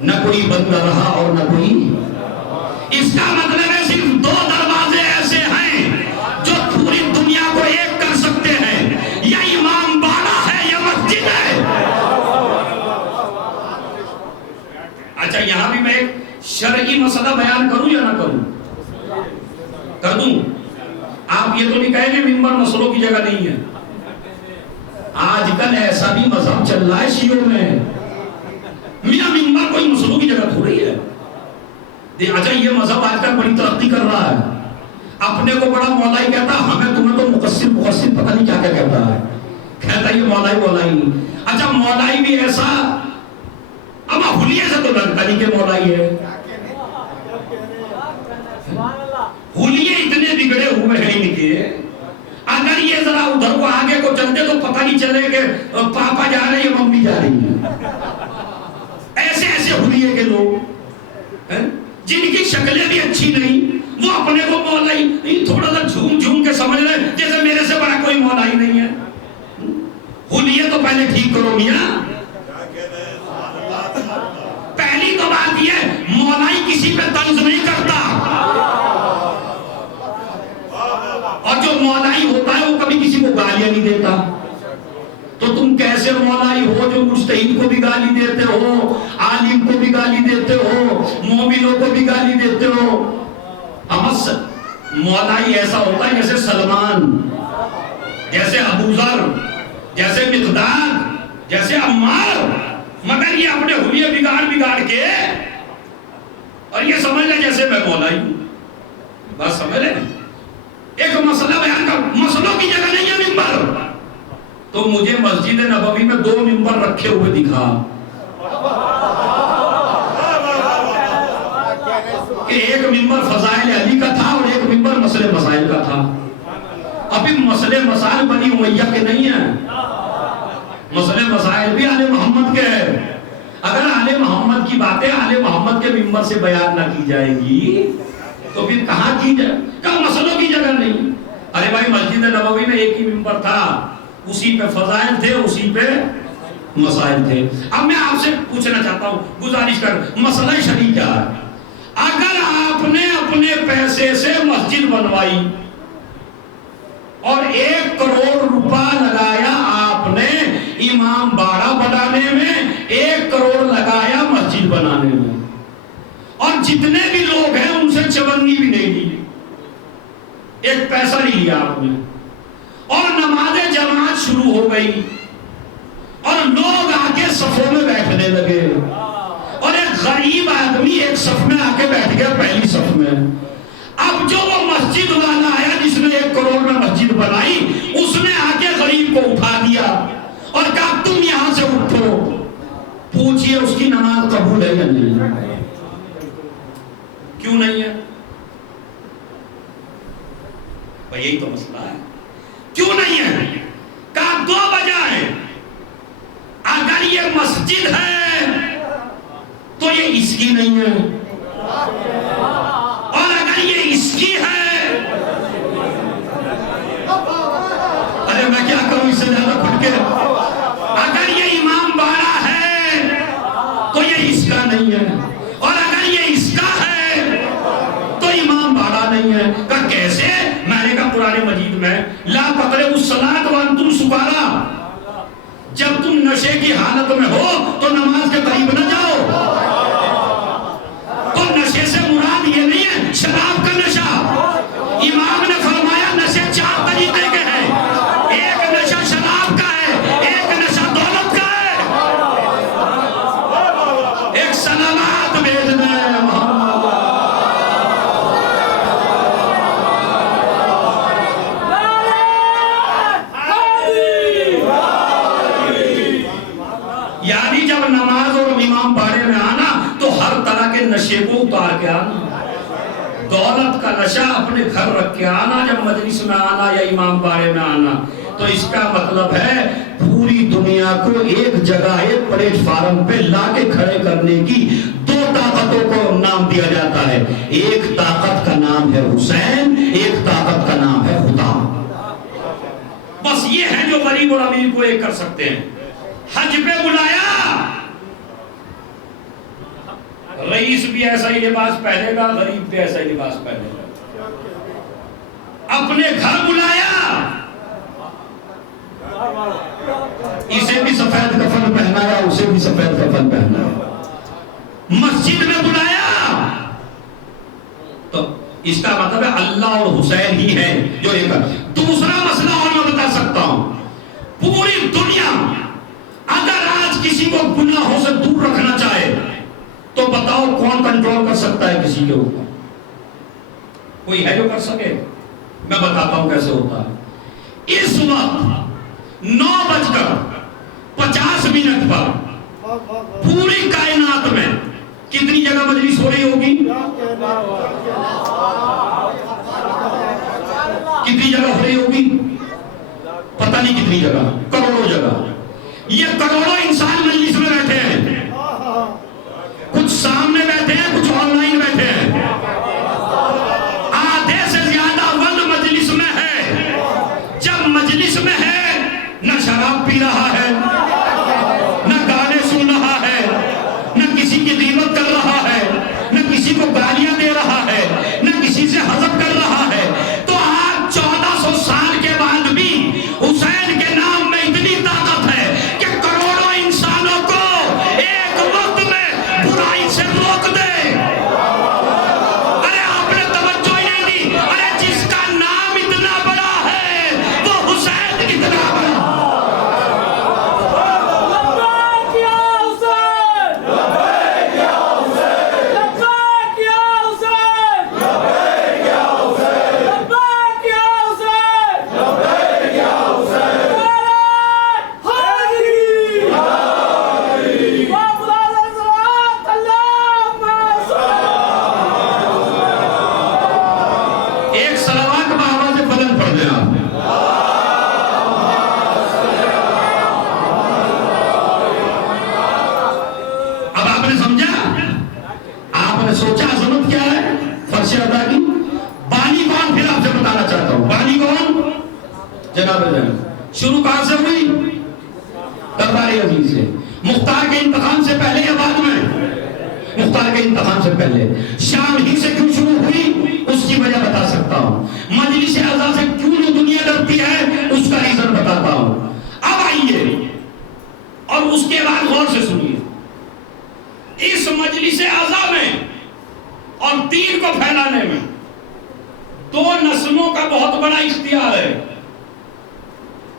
نہ کوئی بندہ رہا اور نہ کوئی۔ اس کا مطلب ہے صرف دو دروازے ایسے ہیں جو پوری دنیا کو ایک کر سکتے ہیں، یا امام باڑہ ہے یا مسجد ہے۔ اچھا یہاں بھی میں ایک شرعی مسئلہ بیان کروں یا نہ کروں؟ کر دوں؟ آپ یہ تو نہیں کہیں کہ منبر مسئلوں کی جگہ نہیں ہے۔ آج کل ایسا بھی مذہب چل رہا ہے شیعوں میں، میاں منبر کوئی مسئلوں کی جگہ تھوڑی ہے۔ اچھا یہ مذہب آج کل بڑی ترقی کر رہا ہے، اپنے کو بڑا مولائی کہتا ہے، ہمیں تمہیں تو مقصر پتہ نہیں کیا کہتا ہے، کہتا ہے یہ مولائی نہیں۔ اچھا مولائی بھی ایسا، اب حلیے سے تو لگتا نہیں کہ مولائی ہے، حلیے اتنے بگڑے ہوئے ہیں ان کے، اگر یہ ذرا ادھر کو آگے کو چلتے تو پتہ نہیں چلے کہ پاپا جا رہے ہیں یا ممی جا رہی ہیں۔ ایسے ایسے حلیے کے لوگ جن کی شکلیں بھی اچھی نہیں، وہ اپنے کو مولائی تھوڑا سا جھوم جھوم کے سمجھ رہے جیسے میرے سے بڑا کوئی مولائی نہیں ہے۔ حلیے تو پہلے ٹھیک کرو میاں۔ پہلی تو بات یہ مولائی کسی پہ طنز نہیں کرتا، اور جو مولائی ہوتا ہے وہ کبھی کسی کو گالیاں نہیں دیتا۔ تو تم کیسے مولائی ہو جو مجتہد کو بھی گالی دیتے ہو، عالم کو بھی گالی دیتے ہو، مومنوں کو بھی گالی دیتے ہو؟ مولائی ایسا ہوتا ہے جیسے سلمان، جیسے ابو ذر، جیسے مقداد، جیسے عمار، مگر یہ اپنے حلیے بگاڑ کے اور یہ سمجھ لیں جیسے میں مولائی ہوں۔ بات سمجھ لیں؟ ایک مسئلہ بیان کر، مسئلوں کی جگہ نہیں ہے منبر، تو مجھے مسجد نبوی میں 2 منبر رکھے ہوئے دکھا کہ ایک منبر فضائل علی کا تھا اور ایک منبر مسئلے مسائل کا تھا۔ ابھی مسئلے مسائل بنی امیہ کے نہیں ہیں، مسئلے مسائل بھی آل محمد کے ہیں۔ اگر آل محمد کی باتیں آل محمد کے منبر سے بیان نہ کی جائیں گی تو پھر کہاں کی جائے؟ کہاں مسئلوں کی جگہ نہیں۔ ارے بھائی مسجد نبوی میں ایک ہی منبر تھا، اسی پہ فضائل تھے، اسی پہ مسائل تھے۔ اب میں آپ سے پوچھنا چاہتا ہوں، گزارش کر، مسئلہ شریع کیا ہے؟ اگر آپ نے اپنے پیسے سے مسجد بنوائی اور 1 کروڑ روپہ لگایا آپ نے امام باڑہ بنانے میں، 1 کروڑ لگایا مسجد بنانے میں، اور جتنے بھی لوگ ہیں ان سے چونی بھی نہیں لی، ایک پیسہ نہیں لیا آپ نے، اور نماز جماعت شروع ہو گئی اور لوگ آ کے صفوں میں بیٹھنے لگے، اور ایک غریب آدمی ایک صف میں آ کے بیٹھ گیا پہلی صف میں۔ اب جو وہ مسجد والا آیا جس نے 1 کروڑ میں مسجد بنائی، اس نے آ کے غریب کو اٹھا دیا اور کہا تم یہاں سے اٹھو، پوچھئے اس کی نماز قبول ہے یا نہیں؟ کیوں نہیں ہے؟ یہی تو مسئلہ ہے، کیوں نہیں ہے؟ کہا 2 وجہ ہے، اگر یہ مسجد ہے تو یہ اس کی نہیں ہے، اور اگر یہ اس کی ہے، ارے میں کیا کروں اس سے زیادہ کھٹ کے، اگر یہ امام باڑہ ہے تو یہ اس کا نہیں ہے، اور اگر یہ اس کا ہے تو امام باڑہ نہیں ہے۔ کہا کیسے؟ میں نے کہا قرآن مجید میں لا تقربوا الصلاۃ وانتم سکارا، جب تم نشے کی حالت میں ہو تو نماز کے قریب نہ جاؤ۔ تو نشے سے مراد یہ نہیں ہے شراب کا نشہ، امام نے فرمایا نشے 4 طریقے کے ہیں، ایک نشہ شراب کا ہے، ایک نشہ دولت کا ہے، ایک سلامات بھیجنا ہے۔ یعنی جب نماز اور امام باڑے میں آنا تو ہر طرح کے نشے کو اتار کے آنا، دولت کا نشہ اپنے گھر رکھ کے آنا، جب مجلس میں آنا یا امام باڑے میں آنا، تو اس کا مطلب ہے پوری دنیا کو ایک جگہ ایک پلیٹ فارم پہ لا کے کھڑے کرنے کی 2 طاقتوں کو نام دیا جاتا ہے، ایک طاقت کا نام ہے حسین، ایک طاقت کا نام ہے خدا۔ بس یہ ہیں جو غریب اور امیر کو ایک کر سکتے ہیں. حج پہ بلایا، رئیس بھی ایسا ہی لباس پہنے گا، غریب بھی ایسا ہی لباس پہنے گا. اپنے گھر بلایا، اسے بھی سفید کفن پہنایا، اسے بھی سفید کفن پہنایا. مسجد میں بلایا تو اس کا مطلب ہے اللہ اور حسین ہی ہے جو ایک. دوسرا مسئلہ اور میں بتا سکتا ہوں، پوری دنیا اگر آج کسی کو گناہوں سے دور رکھنا چاہے تو بتاؤ کون کنٹرول کر سکتا ہے کسی کے اوپر؟ کوئی ہے جو کر سکے؟ میں بتاتا ہوں کیسے ہوتا ہے. اس وقت 9:50 پر پوری کائنات میں کتنی جگہ مجلس ہو رہی ہوگی؟ کتنی جگہ ہو رہی ہوگی؟ پتہ نہیں کتنی جگہ، کروڑوں جگہ. یہ کروڑوں انسان مجلس میں بیٹھے ہیں، کچھ سامنے بیٹھے ہیں، کچھ آن لائن بیٹھے ہیں. آدھے سے زیادہ وقت مجلس میں ہے. جب مجلس میں ہے نہ شراب پی رہا ہے، نہ گانے سن رہا ہے، نہ کسی کی غیبت کر رہا ہے، نہ کسی کو گالیاں دے رہا ہے، نہ کسی سے حسد کر رہا ہے. تو آج 1400 سال کے بعد بھی حسین کے نام میں اتنی طاقت ہے کہ کروڑوں انسانوں کو ایک وقت میں برائی سے روک دے. ارے آپ نے توجہ ہی نہیں دی. ارے جس کا نام اتنا بڑا ہے وہ حسین کتنا بڑا. ایک صلوات بآواز بلند پڑھ دیں آپ. اب آپ نے سمجھا؟ آپ نے سوچا عظمت کیا ہے فرش ادا کی؟ بانی کون؟ پھر آپ سے بتانا چاہتا ہوں بانی کون؟ جناب جناب. شروع کہاں سے ہوئی؟ دربار عزیز سے. مختار کے انتخاب سے پہلے یا بعد میں؟ مختار کے انتخاب سے پہلے. شام ہی سے کیوں شروع ہوئی اس کی وجہ بتا سکتا ہوں. مجلس اعزا سے کیوں دنیا ڈرتی ہے اس کا ریزن بتاتا ہوں. اب آئیے اور اس کے بعد غور سے سنیے. اس مجلس اعزا میں اور دین کو پھیلانے میں دو نسلوں کا بہت بڑا اختیار ہے.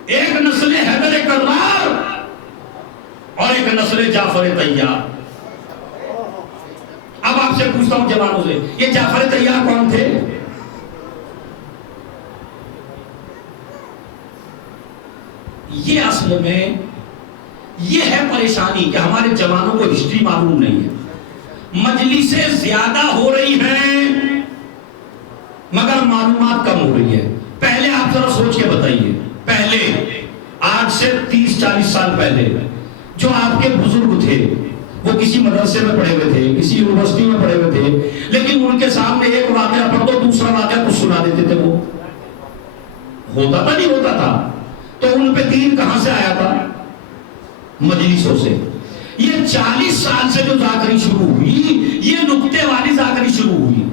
ایک نسل حیدر کرار اور ایک نسل جعفر طیار. اب آپ سے پوچھتا ہوں جوانوں سے، یہ جعفر طیار کون تھے؟ یہ اصل میں یہ ہے پریشانی کہ ہمارے جوانوں کو ہسٹری معلوم نہیں ہے. مجلسیں زیادہ ہو رہی ہیں مگر معلومات کم ہو رہی ہے. پہلے آپ ذرا سوچ کے بتائیے، پہلے آج سے 30-40 سال پہلے جو آپ کے بزرگ تھے وہ کسی مدرسے میں پڑھے ہوئے تھے، کسی یونیورسٹی میں پڑھے ہوئے تھے، لیکن ان کے سامنے ایک واقعہ پڑھ دو دوسرا واقعہ کچھ سنا دیتے تھے. وہ ہوتا تھا نہیں ہوتا تھا؟ تو ان پہ دین کہاں سے آیا تھا؟ مجلسوں سے. یہ 40 سال سے جو ذاکری شروع ہوئی یہ نکتے والی ذاکری شروع ہوئی.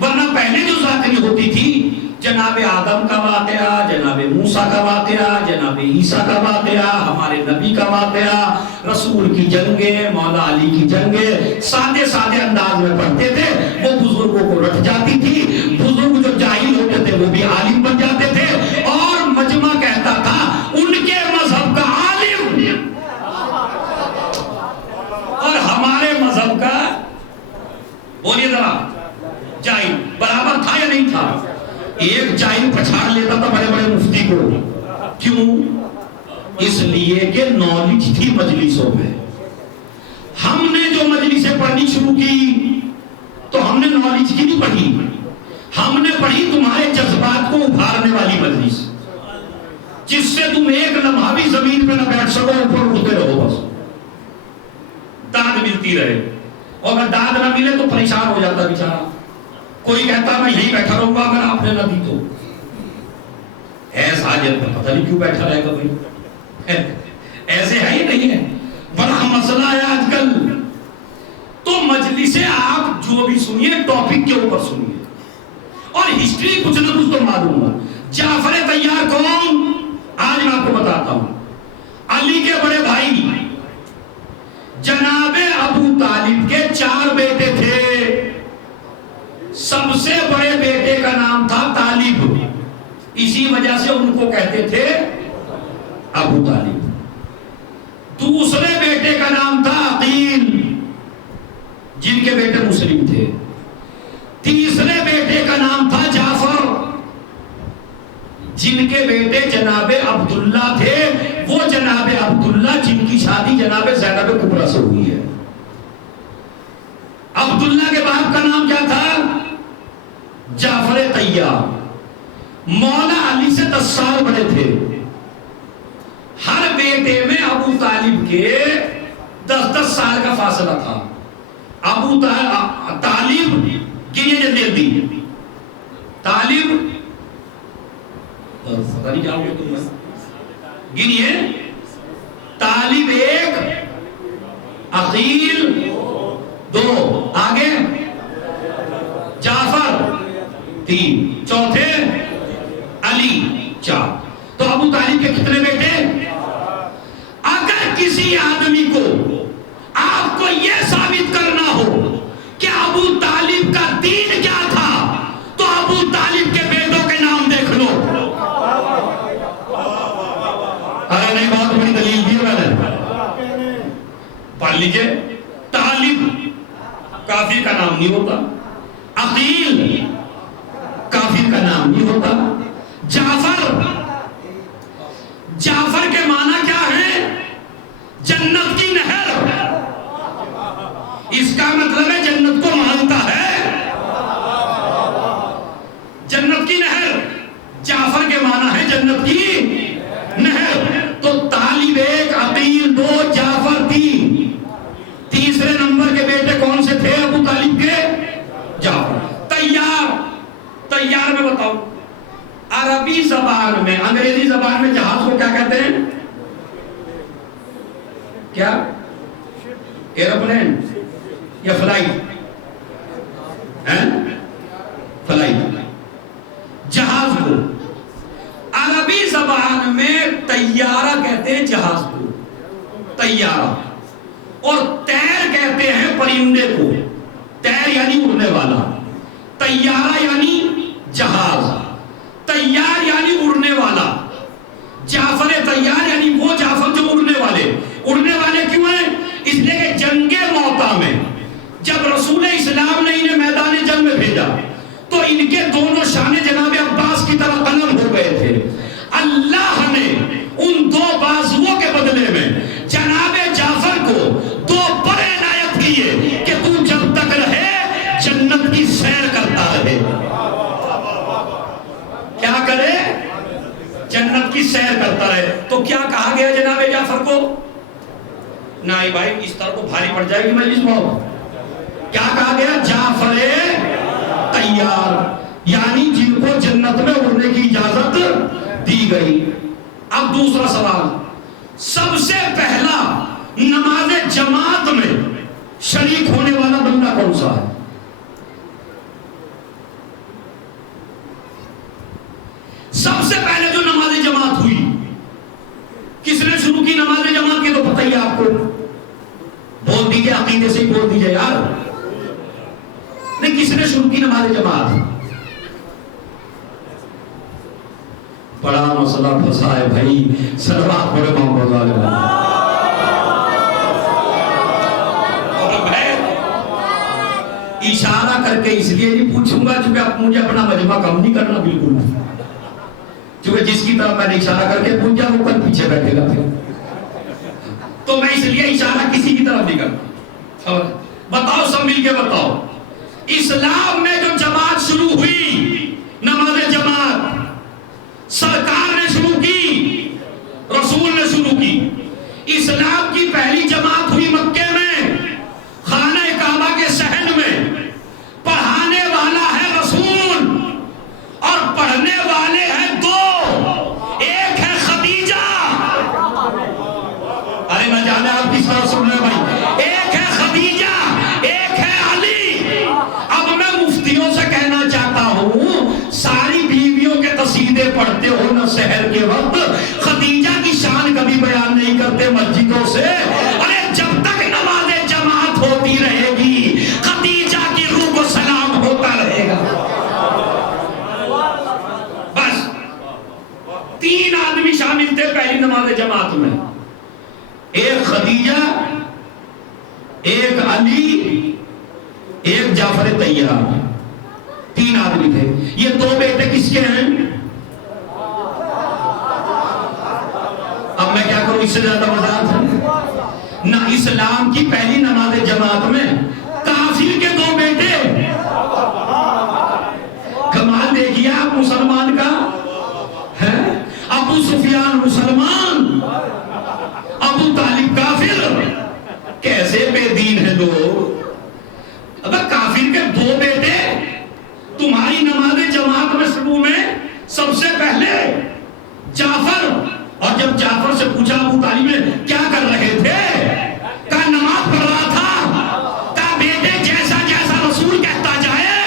ورنہ پہلے جو ذاکری ہوتی تھی جناب آدم کا واقعہ، جناب موسیٰ کا واقعہ، جناب عیسیٰ کا واقعہ، ہمارے نبی کا واقعہ، رسول کی جنگیں، مولا علی کی جنگیں سادے سادے انداز میں پڑھتے تھے. وہ بزرگوں کو رٹ جاتی تھی. بزرگ جو جاہل ہوتے تھے وہ بھی عالم بن جاتے تھے اور مجمع کہتا تھا ان کے مذہب کا عالم اور ہمارے مذہب کا بولیے ذرا جاہل. برابر تھا یا نہیں تھا؟ ایک جاہل پچھاڑ لیتا تھا بڑے بڑے مفتی کو. کیوں؟ اس لیے کہ نالج تھی مجلسوں میں. ہم نے جو مجلسیں پڑھنی شروع کی تو ہم نے نالج کی نہیں پڑھی، ہم نے پڑھی تمہارے جذبات کو ابھارنے والی مجلس جس سے تم ایک لمحہ بھی زمین پہ نہ بیٹھ سکو، اوپر اٹھتے رہو، بس داد ملتی رہے. اور اگر داد نہ ملے تو پریشان ہو جاتا بیچارہ. کوئی کہتا میں یہی بیٹھا رہوں گا اگر آپ نے نہ دی تو. ہے ساری حاجت پر پتہ نہیں کیوں بیٹھا رہے گا بھائی، ایسے ہے ہی نہیں ہے، بڑا مسئلہ ہے آج کل۔ تو مجلسیں آپ جو بھی سنیے ٹاپک کے اوپر سنیے، اور ہسٹری کچھ نہ کچھ تو معلوم ہے۔ جعفر طیار کون؟ آج میں آپ کو بتاتا ہوں۔ علی کے بڑے بھائی جناب ابو طالب کے 4 بیٹے تھے، سب سے بڑے بیٹے کا نام تھا طالب، اسی وجہ سے ان کو کہتے تھے ابو طالب۔ دوسرے بیٹے کا نام تھا عقیل، جن کے بیٹے مسلم تھے۔ تیسرے بیٹے کا نام تھا جعفر، جن کے بیٹے جناب عبداللہ تھے، وہ جناب عبداللہ جن کی شادی جناب زینب کبریٰ سے ہوئی ہے۔ عبداللہ کے باپ کا نام کیا تھا؟ جعفر طیار۔ مولا علی سے 10 سال بڑے تھے۔ ہر بیٹے میں ابو طالب کے 10 سال کا فاصلہ تھا۔ ابو طالب گنیے جلدی، طالب پتہ نہیں کیا ہوگا تم گنیے، طالب 1، عقیل 2، آگے جعفر 3، چوتھے علی 4۔ تو ابو طالب کے کتنے بیٹے؟ اگر کسی آدمی کو آپ کو یہ ثابت کرنا ہو کہ ابو طالب کا دین کیا تھا، تو ابو طالب کے بیٹوں کے نام دیکھ لو۔ ارے نہیں، بہت بڑی دلیل دی میں نے، پڑھ لیجئے۔ طالب کافر کا نام نہیں ہوتا، عقیل کافر کا نام نہیں ہوتا، جعفر کے معنی کیا ہے؟ جنت کی نہر، اس کا مطلب ہے جنت کو مانتا ہے، جنت کی نہر۔ جعفر کے معنی ہے جنت کی نہر۔ تو طالب 1، عقیل 2، جعفر 3۔ تیسرے نمبر کے بیٹے کون سے تھے ابو طالب کے؟ جعفر۔ طیار میں بتاؤ، عربی زبان میں، انگریزی زبان میں جہاز کو کیا کہتے ہیں؟ کیا؟ ایروپلین یا فلائٹ؟ فلائٹ، جہاز کو عربی زبان میں طیارہ کہتے ہیں، جہاز کو طیارہ، اور طیر کہتے ہیں پرندے کو۔ طیر یعنی اڑنے والا، طیارہ یعنی جہاز، طیار یعنی اڑنے والا۔ جعفر طیار یعنی وہ جعفر جو اڑنے والے کیوں ہیں؟ اس لیے کہ جنگ موطا میں جب رسول اسلام نے انہیں میدان جنگ میں بھیجا تو ان کے دونوں شانے جناب عباس کی طرح قلم ہو گئے تھے۔ اللہ نے ان 2 بازوؤں کے بدلے میں جناب جعفر کو 2 بڑے عنایت کیے کہ تو جب تک رہے جنت کی سیر کرتا رہے۔ کیا کرے؟ جنت کی سیر کرتا رہے۔ تو کیا کہا گیا جناب جعفر کو؟ نہیں بھائی، اس طرح کو بھاری پڑ جائے گی مجلس بہت۔ کیا کہا گیا؟ جعفر طیار، یعنی جن کو جنت میں اڑنے کی اجازت دی گئی۔ اب دوسرا سوال، سب سے پہلا نماز جماعت میں شریک ہونے والا بندہ کون سا ہے؟ سب سے پہلے جو نماز جماعت ہوئی، کس نے شروع کی نماز جماعت کی؟ تو پتہ ہی آپ کو، بول دیجئے، عقیدے سے ہی بول دیجئے یار، نہیں کس نے شروع کی نماز جماعت؟ بڑا مسئلہ پھنسا ہے بھائی، صلوات پڑھے محمد علیہ۔ اور میں اشارہ کر کے اس لیے نہیں پوچھوں گا چونکہ آپ مجھے اپنا مجمع کم نہیں کرنا بالکل، چونکہ جس کی طرف میں نے اشارہ کر کے پوچھا وہ کل پیچھے بیٹھے گا، تو میں اس لیے اشارہ کسی کی طرف نہیں کرتا۔ بتاؤ، سب مل کے بتاؤ، اسلام میں جو جماعت شروع ہوئی، نماز جماعت، سرکار نے شروع کی، رسول نے شروع کی۔ اسلام کی پہلی جماعت ہوئی مکے میں، خانہ کعبہ کے صحن میں۔ پڑھانے والا ہے رسول اور پڑھنے والے ہیں 2، مسئلہ سن رہے بھائی، ایک ہے خدیجہ، ایک ہے علی۔ اب میں مفتیوں سے کہنا چاہتا ہوں، ساری بیویوں کے قصیدے پڑھتے ہو نا سحر کے وقت، خدیجہ کی شان کبھی بیان نہیں کرتے مسجدوں سے۔ ارے جب تک نماز جماعت ہوتی رہے گی، خدیجہ کی روح کو سلام ہوتا رہے گا۔ بس 3 آدمی شامل تھے پہلی نماز جماعت میں، ایک خدیجہ، ایک علی، ایک جعفر طیار، 3 آدمی تھے۔ یہ 2 بیٹے کس کے ہیں؟ اب میں کیا کروں، اس سے زیادہ وضاحت ہے نہ۔ اسلام کی پہلی نماز جماعت میں کافر کے 2 بیٹے، کمال دیکھیے آپ مسلمان کا ہے، ابو سفیان مسلمان، ابو طالب کافر، کیسے بے دین ہے لوگ۔ اب کافر کے 2 بیٹے تمہاری نماز جماعت میں شروع میں سب سے پہلے جعفر، اور جب جعفر سے پوچھا ابو طالب نے کیا کر رہے تھے، کہا نماز پڑھ رہا تھا، کہا بیٹے جیسا جیسا رسول کہتا جائے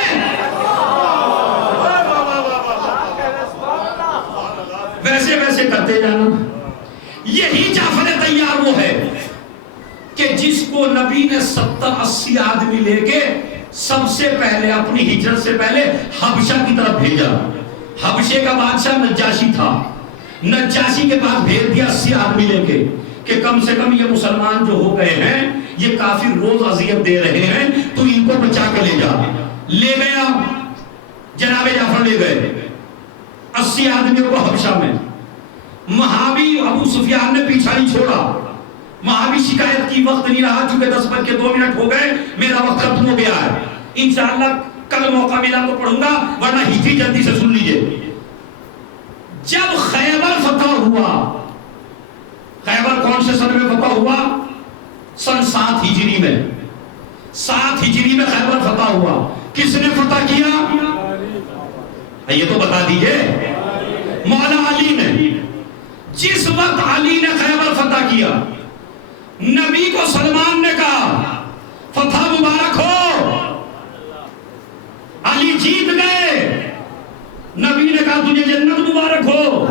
ویسے ویسے کرتے جانا۔ یہی جعفر طیار وہ ہے کہ جس کو نبی نے 70-80 آدمی لے کے سب سے پہلے اپنی ہجرت سے پہلے حبشہ کی طرف بھیجا۔ حبشے کا بادشاہ نجاشی تھا، نجاشی کے پاس بھیج دیا 80 آدمی لے کے کہ کم سے کم یہ مسلمان جو ہو گئے ہیں، یہ کافر روز اذیت دے رہے ہیں، تو ان کو بچا کے لے جا۔ لے گیا، جناب جعفر لے گئے 80 آدمیوں کو حبشہ میں۔ وہاں ابو سفیان نے پیچھا نہیں چھوڑا، وہاں بھی شکایت کی وقت نہیں رہا، چونکہ 10:02 ہو گئے، میرا وقت ختم ہو گیا ہے، انشاءاللہ کل موقع ملا تو پڑھوں گا، ورنہ ہجری جلدی سے سن لیجئے۔ جب خیبر فتح ہوا، خیبر کون سے سن میں فتح ہوا؟ سن 7 ہجری میں، 7 ہجری میں خیبر فتح ہوا۔ کس نے فتح کیا؟ یہ تو بتا دیجئے۔ مولا علی نے۔ جس وقت علی نے خیبر فتح کیا، نبی کو سلمان نے کہا فتح مبارک ہو، علی جیت گئے، نبی نے کہا تجھے جنت مبارک ہو۔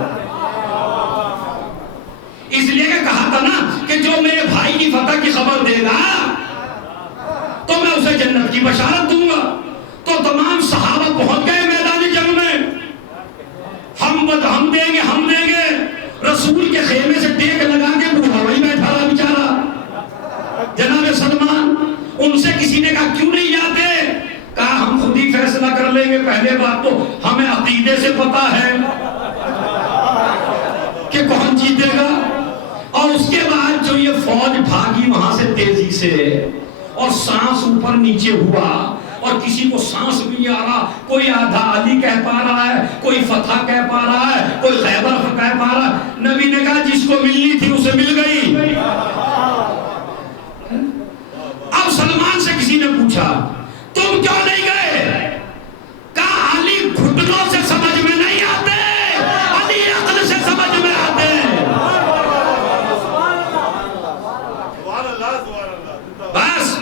اس لیے کہ کہا تھا نا کہ جو میرے بھائی کی فتح کی خبر دے گا تو میں اسے جنت کی بشارت دوں گا۔ تو تمام صحابہ پہنچ گئے میدان جنگ میں، ہم دیں گے، ہم دیں گے۔ رسول کے خیمے سے ٹیک لگا کے بوڑھا وہی بیٹھا رہا بیچارہ جناب سلمان۔ ان سے کسی نے کہا کیوں نہیں جاتے؟ کہا ہم خود ہی فیصلہ کر لیں گے، پہلے بات تو ہمیں عقیدے سے پتا ہے کہ کون جیتے گا۔ اور اس کے بعد جو یہ فوج بھاگی وہاں سے تیزی سے، اور سانس اوپر نیچے ہوا، اور کسی کو سانس بھی نہیں آ رہا، کوئی آدھا علی کہہ پا رہا ہے، کوئی فتح کہہ پا رہا ہے، کوئی خیبر کہہ پا رہا ہے۔ نبی نے کہا جس کو ملنی تھی اسے مل گئی۔ اب سلمان سے کسی نے پوچھا تم کیوں نہیں گئے؟ کہا علی گھٹنوں سے سمجھ میں نہیں آتے، علی عقل سے سمجھ میں آتے۔ بس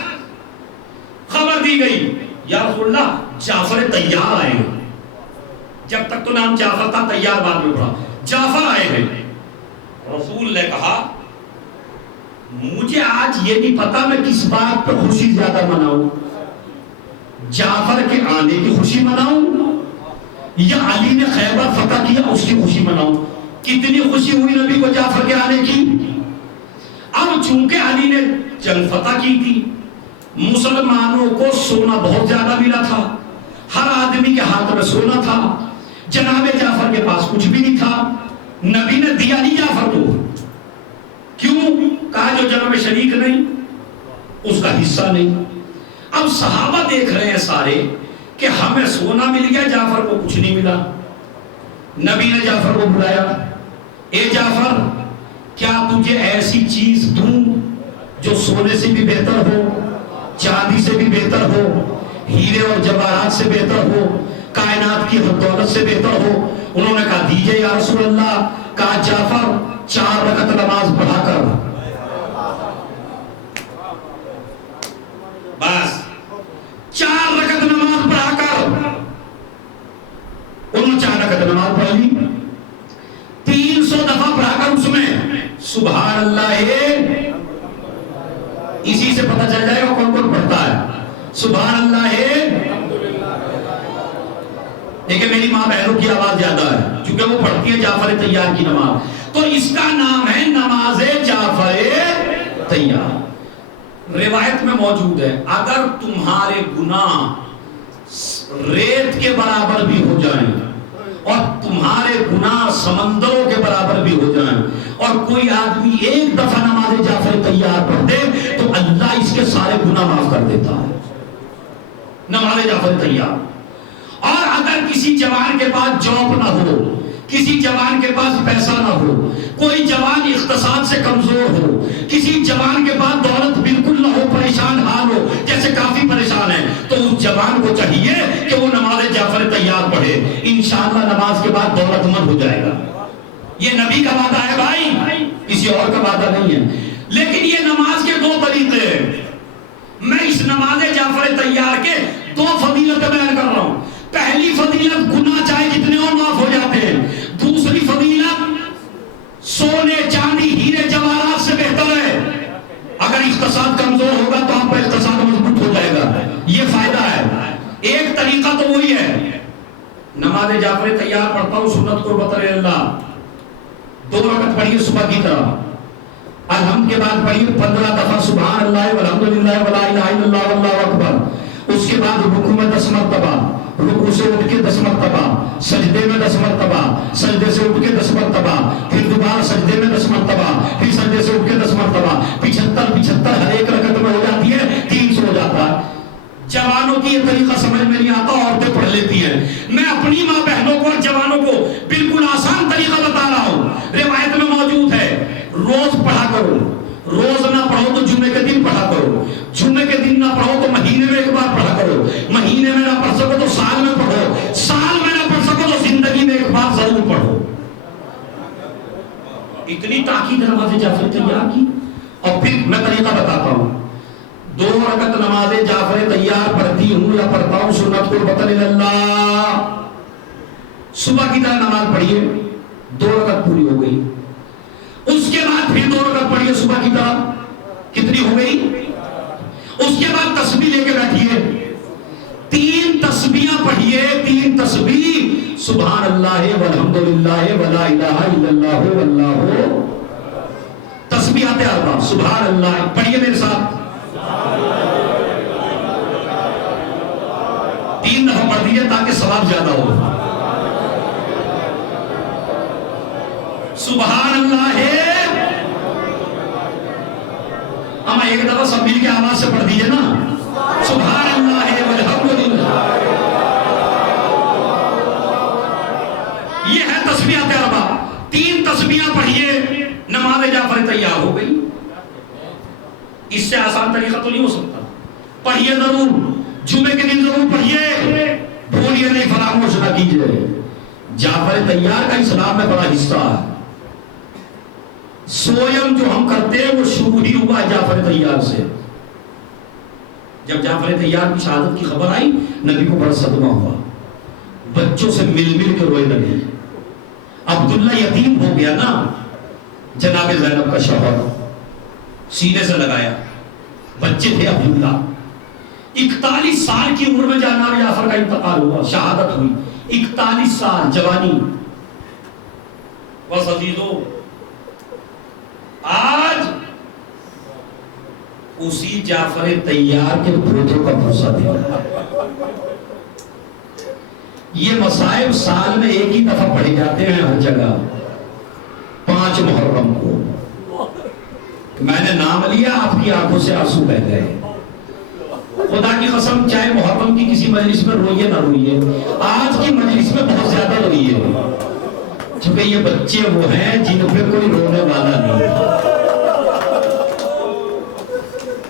خبر دی گئی یا رسول اللہ جعفر طیار آئے ہیں۔ جب تک تو نام جعفر تھا، طیار بعد میں پڑا، جعفر آئے ہیں۔ رسول نے کہا مجھے آج یہ نہیں پتا میں کس بات پر خوشی زیادہ مناؤں، جعفر کے آنے کی خوشی مناؤں یا علی نے خیبر فتح کیا اس کی خوشی مناؤں۔ کتنی خوشی ہوئی نبی کو جعفر کے آنے کی۔ اب چونکہ علی نے جنگ فتح کی تھی، مسلمانوں کو سونا بہت زیادہ ملا تھا، ہر آدمی کے ہاتھ میں سونا تھا، جناب جعفر کے پاس کچھ بھی نہیں تھا۔ نبی نے دیا نہیں جعفر کو، کیوں؟ کہا جو جنگ میں شریک نہیں اس کا حصہ نہیں۔ اب صحابہ دیکھ رہے ہیں سارے کہ ہمیں سونا مل گیا، جعفر کو کچھ نہیں ملا۔ نبی نے جعفر کو بلایا، اے جعفر کیا تجھے ایسی چیز دوں جو سونے سے بھی بہتر ہو، چاندی سے بھی بہتر ہو، ہیرے اور جواہرات سے بہتر ہو، کائنات کی دولت سے بہتر ہو؟ انہوں نے کہا دیجئے یا رسول اللہ۔ کہا جعفر 4 رکعت نماز پڑھا کر سبحان اللہ ہے، اسی سے پتہ چل جائے گا کون کون پڑھتا ہے سبحان اللہ ہے۔ دیکھیں میری ماں بہنوں کی آواز زیادہ ہے کیونکہ وہ پڑھتی ہے جعفر طیار کی نماز، تو اس کا نام ہے نماز جعفر طیار۔ روایت میں موجود ہے اگر تمہارے گناہ ریت کے برابر بھی ہو جائیں اور تمہارے گناہ سمندروں کے برابر بھی ہو جائیں اور کوئی آدمی ایک دفعہ نماز جعفر طیار پڑھ دے تو اللہ اس کے سارے گناہ معاف کر دیتا ہے، نماز جعفر طیار۔ اور اگر کسی جوان کے پاس جاب نہ ہو، کسی جوان کے پاس پیسہ نہ ہو، کوئی جوان اقتصاد سے کمزور ہو، کسی جوان کے پاس دولت بالکل نہ ہو، پریشان حال ہو، جیسے کافی پریشان ہے، تو اس جوان کو چاہیے کہ وہ نماز جعفر طیار پڑھے، انشاءاللہ نماز کے بعد دولت مند ہو جائے گا۔ یہ نبی کا وعدہ ہے بھائی، کسی اور کا وعدہ نہیں ہے۔ لیکن یہ نماز کے دو طریقے ہیں، میں اس نماز جعفر طیار کے دو فضیلتیں بیان کر رہا ہوں۔ پہلی فضیلت گناہ چاہے جتنے اور معاف ہو جاتے ہیں، دوسری فضیلت سونے چاندی ہیرے جواہرات سے بہتر ہے۔ اگر اقتصاد کمزور ہوگا تو آپ کا اقتصاد مضبوط ہو جائے گا، یہ فائدہ ہے۔ ایک طریقہ تو وہی ہے، نماز جعفر طیار پڑھتا ہوں سنت قربت اللہ، 2 رکعت پڑھیے صبح کی طرح، الحمد کے بعد پڑھیے 15 دفعہ سبحان اللہ والحمدللہ ولا الہ الا اللہ واللہ اکبر، اس کے بعد رکوع میں 10 مرتبہ، رکوع سے اٹھ کے 10 مرتبہ، سجدے میں 10 مرتبہ، سجدے سے اٹھ کے 10 مرتبہ، پھر دوبارہ سجدے میں 10 مرتبہ، پھر سجدے سے اٹھ کے 10 مرتبہ، 75 ہر ایک رکعت میں ہو جاتی ہے، 300 ہو جاتا ہے۔ جوانوں کی یہ طریقہ سمجھ میں نہیں آتا، عورتیں پڑھ لیتی ہیں۔ میں اپنی ماں بہنوں کو اور جوانوں کو بالکل آسان طریقہ بتا رہا ہوں، روایت میں موجود ہے، روز پڑھا کرو، روز نہ پڑھو تو جمعے کے دن پڑھا کرو، جمعے کے دن نہ پڑھو تو مہینے میں ایک بار پڑھا کرو، مہینے میں نہ پڑھ سکو تو سال میں پڑھو، سال میں نہ پڑھ سکو تو زندگی میں ایک بار ضرور پڑھو۔ اتنی تاکید نماز جعفر طیار کی۔ اور پھر میں طریقہ بتاتا ہوں، 2 رکعت نماز جعفر طیار پڑھتی ہوں یا پڑھتا ہوں سنت قربت اللہ، صبح کی طرح نماز پڑھیے، 2 رکعت پوری ہو گئی، اس کے بعد پھر 2 رکعت پڑھیے صبح کی طرح، کتنی ہو گئی؟ اس کے بعد تسبیح لے کے بیٹھیے، 3 تسبیحاں پڑھیے، 3 تسبیح، سبحان اللہ والحمدللہ ولا الہ الا اللہ واللہ، تسبیحات اربع، سبحان اللہ پڑھیے میرے ساتھ، 3 دفعہ پڑھ دیجیے تاکہ ثواب زیادہ ہو۔ سبحان اللہ ہے، اما ایک دفعہ سب مل کے آواز سے پڑھ دیجئے نا، سبحان اللہ ہے والحمدللہ، یہ ہے تسبیحات اربع، 3 تسبیحاں پڑھیے، نماز جعفر طیار ہو گئی۔ اس سے آسان طریقہ تو نہیں ہو سکتا، پڑھیے ضرور، جمعے کے دن ضرور پڑھیے، بھولیے نہیں، فراموش نہ کیجئے۔ جعفر طیار کا اسلام میں بڑا حصہ ہے، سویم جو ہم کرتے ہیں وہ شروع ہی ہوا جعفر طیار سے۔ جب جعفر طیار کی شہادت کی خبر آئی، نبی کو بڑا صدمہ ہوا، بچوں سے مل مل کے روئے لگے۔ عبداللہ یتیم ہو گیا نا، جناب زینب کا شوہر، سینے سے لگایا، بچے تھے عبداللہ، 41 سال کی عمر میں جناب جعفر کا انتقال ہوا، شہادت ہوئی، 41 سال جوانی۔ بس عزیزو، آج اسی جعفر طیار کے پوتوں کا بھروسہ دیا۔ یہ مصائب سال میں ایک ہی دفعہ پڑھے جاتے ہیں ہر جگہ، 5 محرم کو۔ میں نے نام لیا، آپ کی آنکھوں سے آنسو بہہ گئے۔ خدا کی قسم، چاہے محرم کی کسی مجلس میں روئیے نہ روئیے، آج کی مجلس میں بہت زیادہ روئیے، چونکہ یہ بچے وہ ہیں جن پہ کوئی رونے والا نہیں تھا،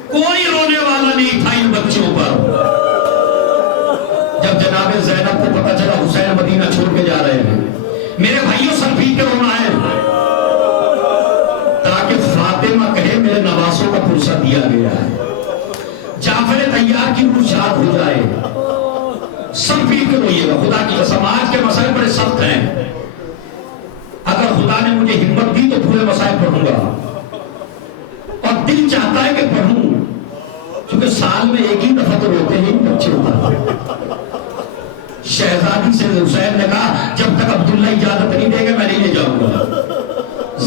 کوئی رونے والا نہیں تھا ان بچوں پر۔ جب جناب زینب کو پتہ چلا حسین مدینہ چھوڑ کے جا رہے ہیں، میرے بھائیوں سر پیٹ کے رونا ہے، تاکہ فاطمہ کہے میرے نواسوں کا پرسہ دیا گیا ہے، جعفر طیار کی روح شاد ہو جائے، سر پیٹ کے روئیے گا۔ خدا کی قسم، آج کے مسائل بڑے سخت ہیں، اگر خدا نے مجھے ہمت دی تو پورے مصائب پڑھوں گا، اور دل چاہتا ہے کہ پڑھوں، کیونکہ سال میں ایک ہی دفعہ تو روتے ہیں بچے ہوتا۔ شہزادی سے حسین نے کہا جب تک عبداللہ اجازت نہیں دے گا میں نہیں لے جاؤں گا۔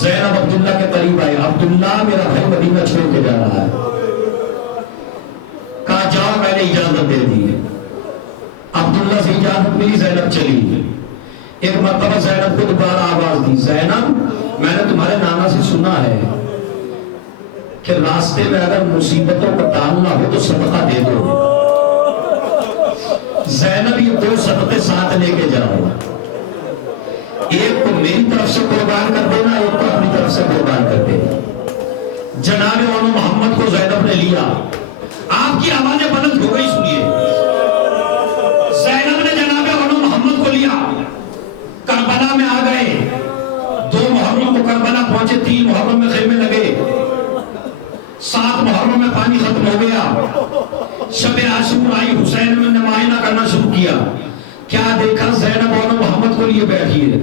زینب عبداللہ کے قریب آئے، عبداللہ میرا بھائی مدینہ چھوڑ کے جا رہا ہے۔ کہا جاؤ، میں نے اجازت دے دی ہے۔ عبداللہ سے اجازت ملی، زینب چلی۔ ایک مرتبہ زینب کو دوبارہ آواز دی، زینب میں نے تمہارے نانا سے سنا ہے کہ راستے میں اگر مصیبتوں کو ٹالنا ہو تو صدقہ دے دو۔ زینب یہ دو صدقے ساتھ لے کے جاؤ، ایک کو میری طرف سے قربان کر دینا، ایک کو اپنی طرف سے قربان کر دینا۔ جناب اولو محمد کو زینب نے لیا، آپ کی آوازیں بلند ہو گئی، سنیے۔ زینب نے جناب اولو محمد کو لیا، کربلا میں آ گئے، 2 محرم کو کربلا پہنچے، 3 محرم میں خیمے لگے، 7 محرم میں پانی ختم ہو گیا، شب عاشور آئی، حسین نے معائنہ کرنا شروع کیا۔ کیا دیکھا؟ زینب اولو محمد کو لیے بیٹھی ہے،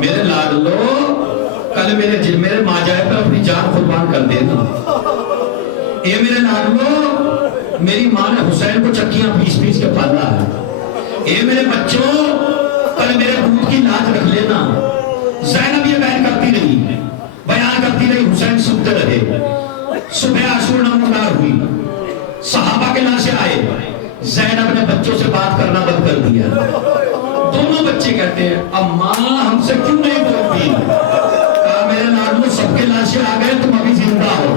میرے لاڈلو کل میرے ماجائے پر اپنی جان قربان کر دینا، اے میرے لاڈلو میری ماں نے حسین کو چکیاں پیس پیس کے پالا ہے، اے میرے بچوں کل میرے دودھ کی لاج رکھ لینا۔ زینب یہ بیان کرتی رہی، حسین سنتے رہے۔ صبح عاشور نمودار ہوئی، صحابہ کے لاشیں آئے، زینب نے بچوں سے بات کرنا بند کر دیا۔ دونوں بچے کہتے ہیں اماں ہم سے کیوں نہیں بولتی؟ کہا میرے لاڈلو سب کے لاشیں آ گئے، تم ابھی زندہ ہو۔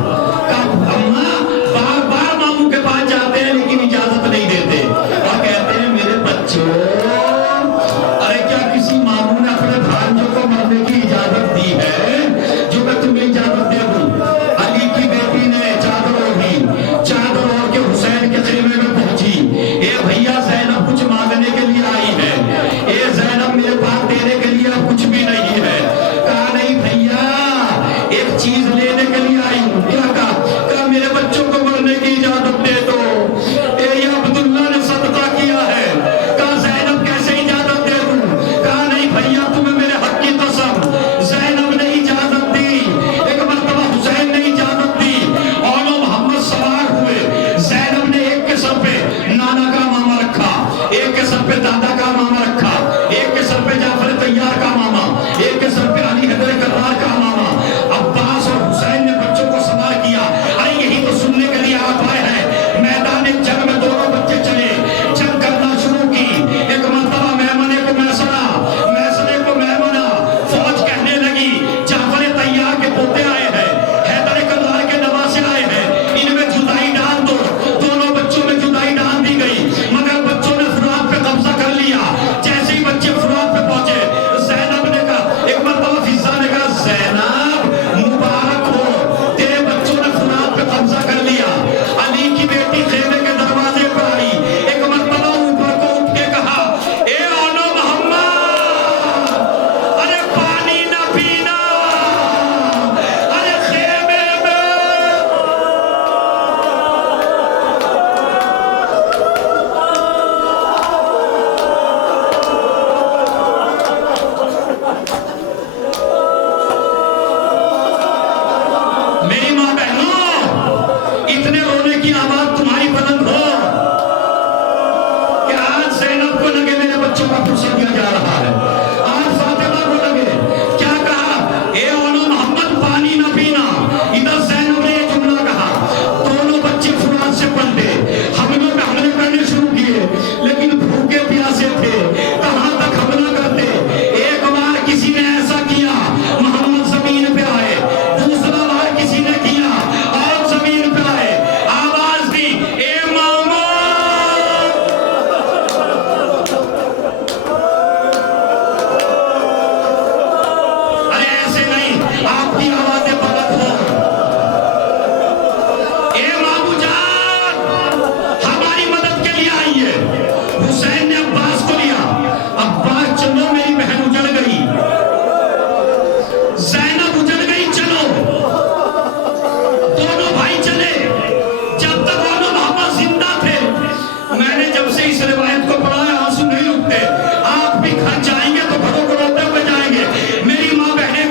کہا اماں بار بار ماموں کے پاس جاتے ہیں لیکن اجازت نہیں دیتے، اور کہتے ہیں میرے بچوں ارے کیا کسی ماموں نے اپنے بھانجوں کو مرنے کی اجازت دی ہے جو میں تمہیں اجازت دے دوں؟ علی کی بیٹی نے چادر اوڑھ کے حسین کے خیمے میں پہنچی، اے بھیا زینب کچھ مانگنے کے لیے آئی ہے، اے زینب میرے پاس دینے کے لیے اب کچھ بھی نہیں ہے۔ کہا نہیں بھیا ایک چیز لینے کے لیے آئی ہوں۔ کیا کہا میرے بچوں کو مرنے کی اجازت دے دو۔ اے یہ عبداللہ نے صدقہ کیا ہے۔ کہا زینب کیسے اجازت دے دوں؟ کہا نہیں بھیا تمہیں میرے حق کی قسم، زینب نے اجازت دی۔ ایک مرتبہ حسین نے اجازت دی، اولو محمد سوار ہوئے، زینب نے ایک کے سر پہ نانا کا ماما رکھا، ایک کے سر پہ دادا کا ماما رکھا، ایک کے سر پہ جعفر طیار کا ماما، ایک کے سر پہ علی حیدر کرار کا ماما۔ عباس اور حسین نے بچوں کو سوار کیا۔ ارے یہی تو سننے کے لیے آپ آئے ہیں۔ میدان جنگ میں دونوں بچے چلے، جنگ کرنا شروع کی۔ ایک مرتبہ میمنے کو میسرہ، میسرے کو میمنہ، فوج کہنے لگی جعفر طیار کے پوتے آئے ہیں، حیدر کرار کے نواسے آئے ہیں، ان میں جدائی ڈال دو۔ دونوں بچوں میں جدائی ڈال دی گئی، مگر بچوں نے فرات پہ قبضہ کر لیا۔ جیسے ہی بچے فرات پہ پہنچے، زینب نے کہا، ایک مرتبہ فضا نے کہا زینب مبارک ہو، تیرے بچوں نے فرات پہ قبضہ کر لیا۔ علی کی بیٹی خیمے کے دروازے پر آئی، ایک مرتبہ اوپر کو اٹھ کے کہا اے اولو محمد ارے پانی نہ پینا، ارے خیمے میں میری ماں بہنوں اتنے رونے کی آواز تمہاری بلند ہو کہ آج زینب کو لگے میرے بچوں کا پرسہ دیا جا رہا ہے، آج فاطمہ کو لگے۔ کیا کہا؟ اے اولو محمد پانی نہ پینا۔ ادھر زینب نے یہ جملہ کہا، دونوں بچے فرات سے پلٹے، حملوں پہ حملے کرنے شروع کیے، لیکن بھوکے پیاسے تھے، کہاں تک حملہ کرتے۔ ایک بار کسی نے ایسا کیا محمد زمین پہ آئے، دوسرا بار کسی نے کیا اور زمین پہ آئے، آواز دی اے ماما۔ ارے ایسے نہیں، آپ کی آوازیں بلند ہو۔ اے مامو جان ہماری مدد کے لیے آئیے۔ حسین نے عباس کو لیا، عباس چلو میری بہن اجڑ گئی، زینب اجڑ گئی، چلو۔ دونوں بھائی چلے، جب تک اولو محمد زندہ تھے۔ میں نے جب سے اس روایت کو پڑھا ہے آنسو نہیں رکتے۔ آپ بھی گھر جائیں گے تو گھروں کو روتے ہوئے جائیں گے۔ میری ماں بہنیں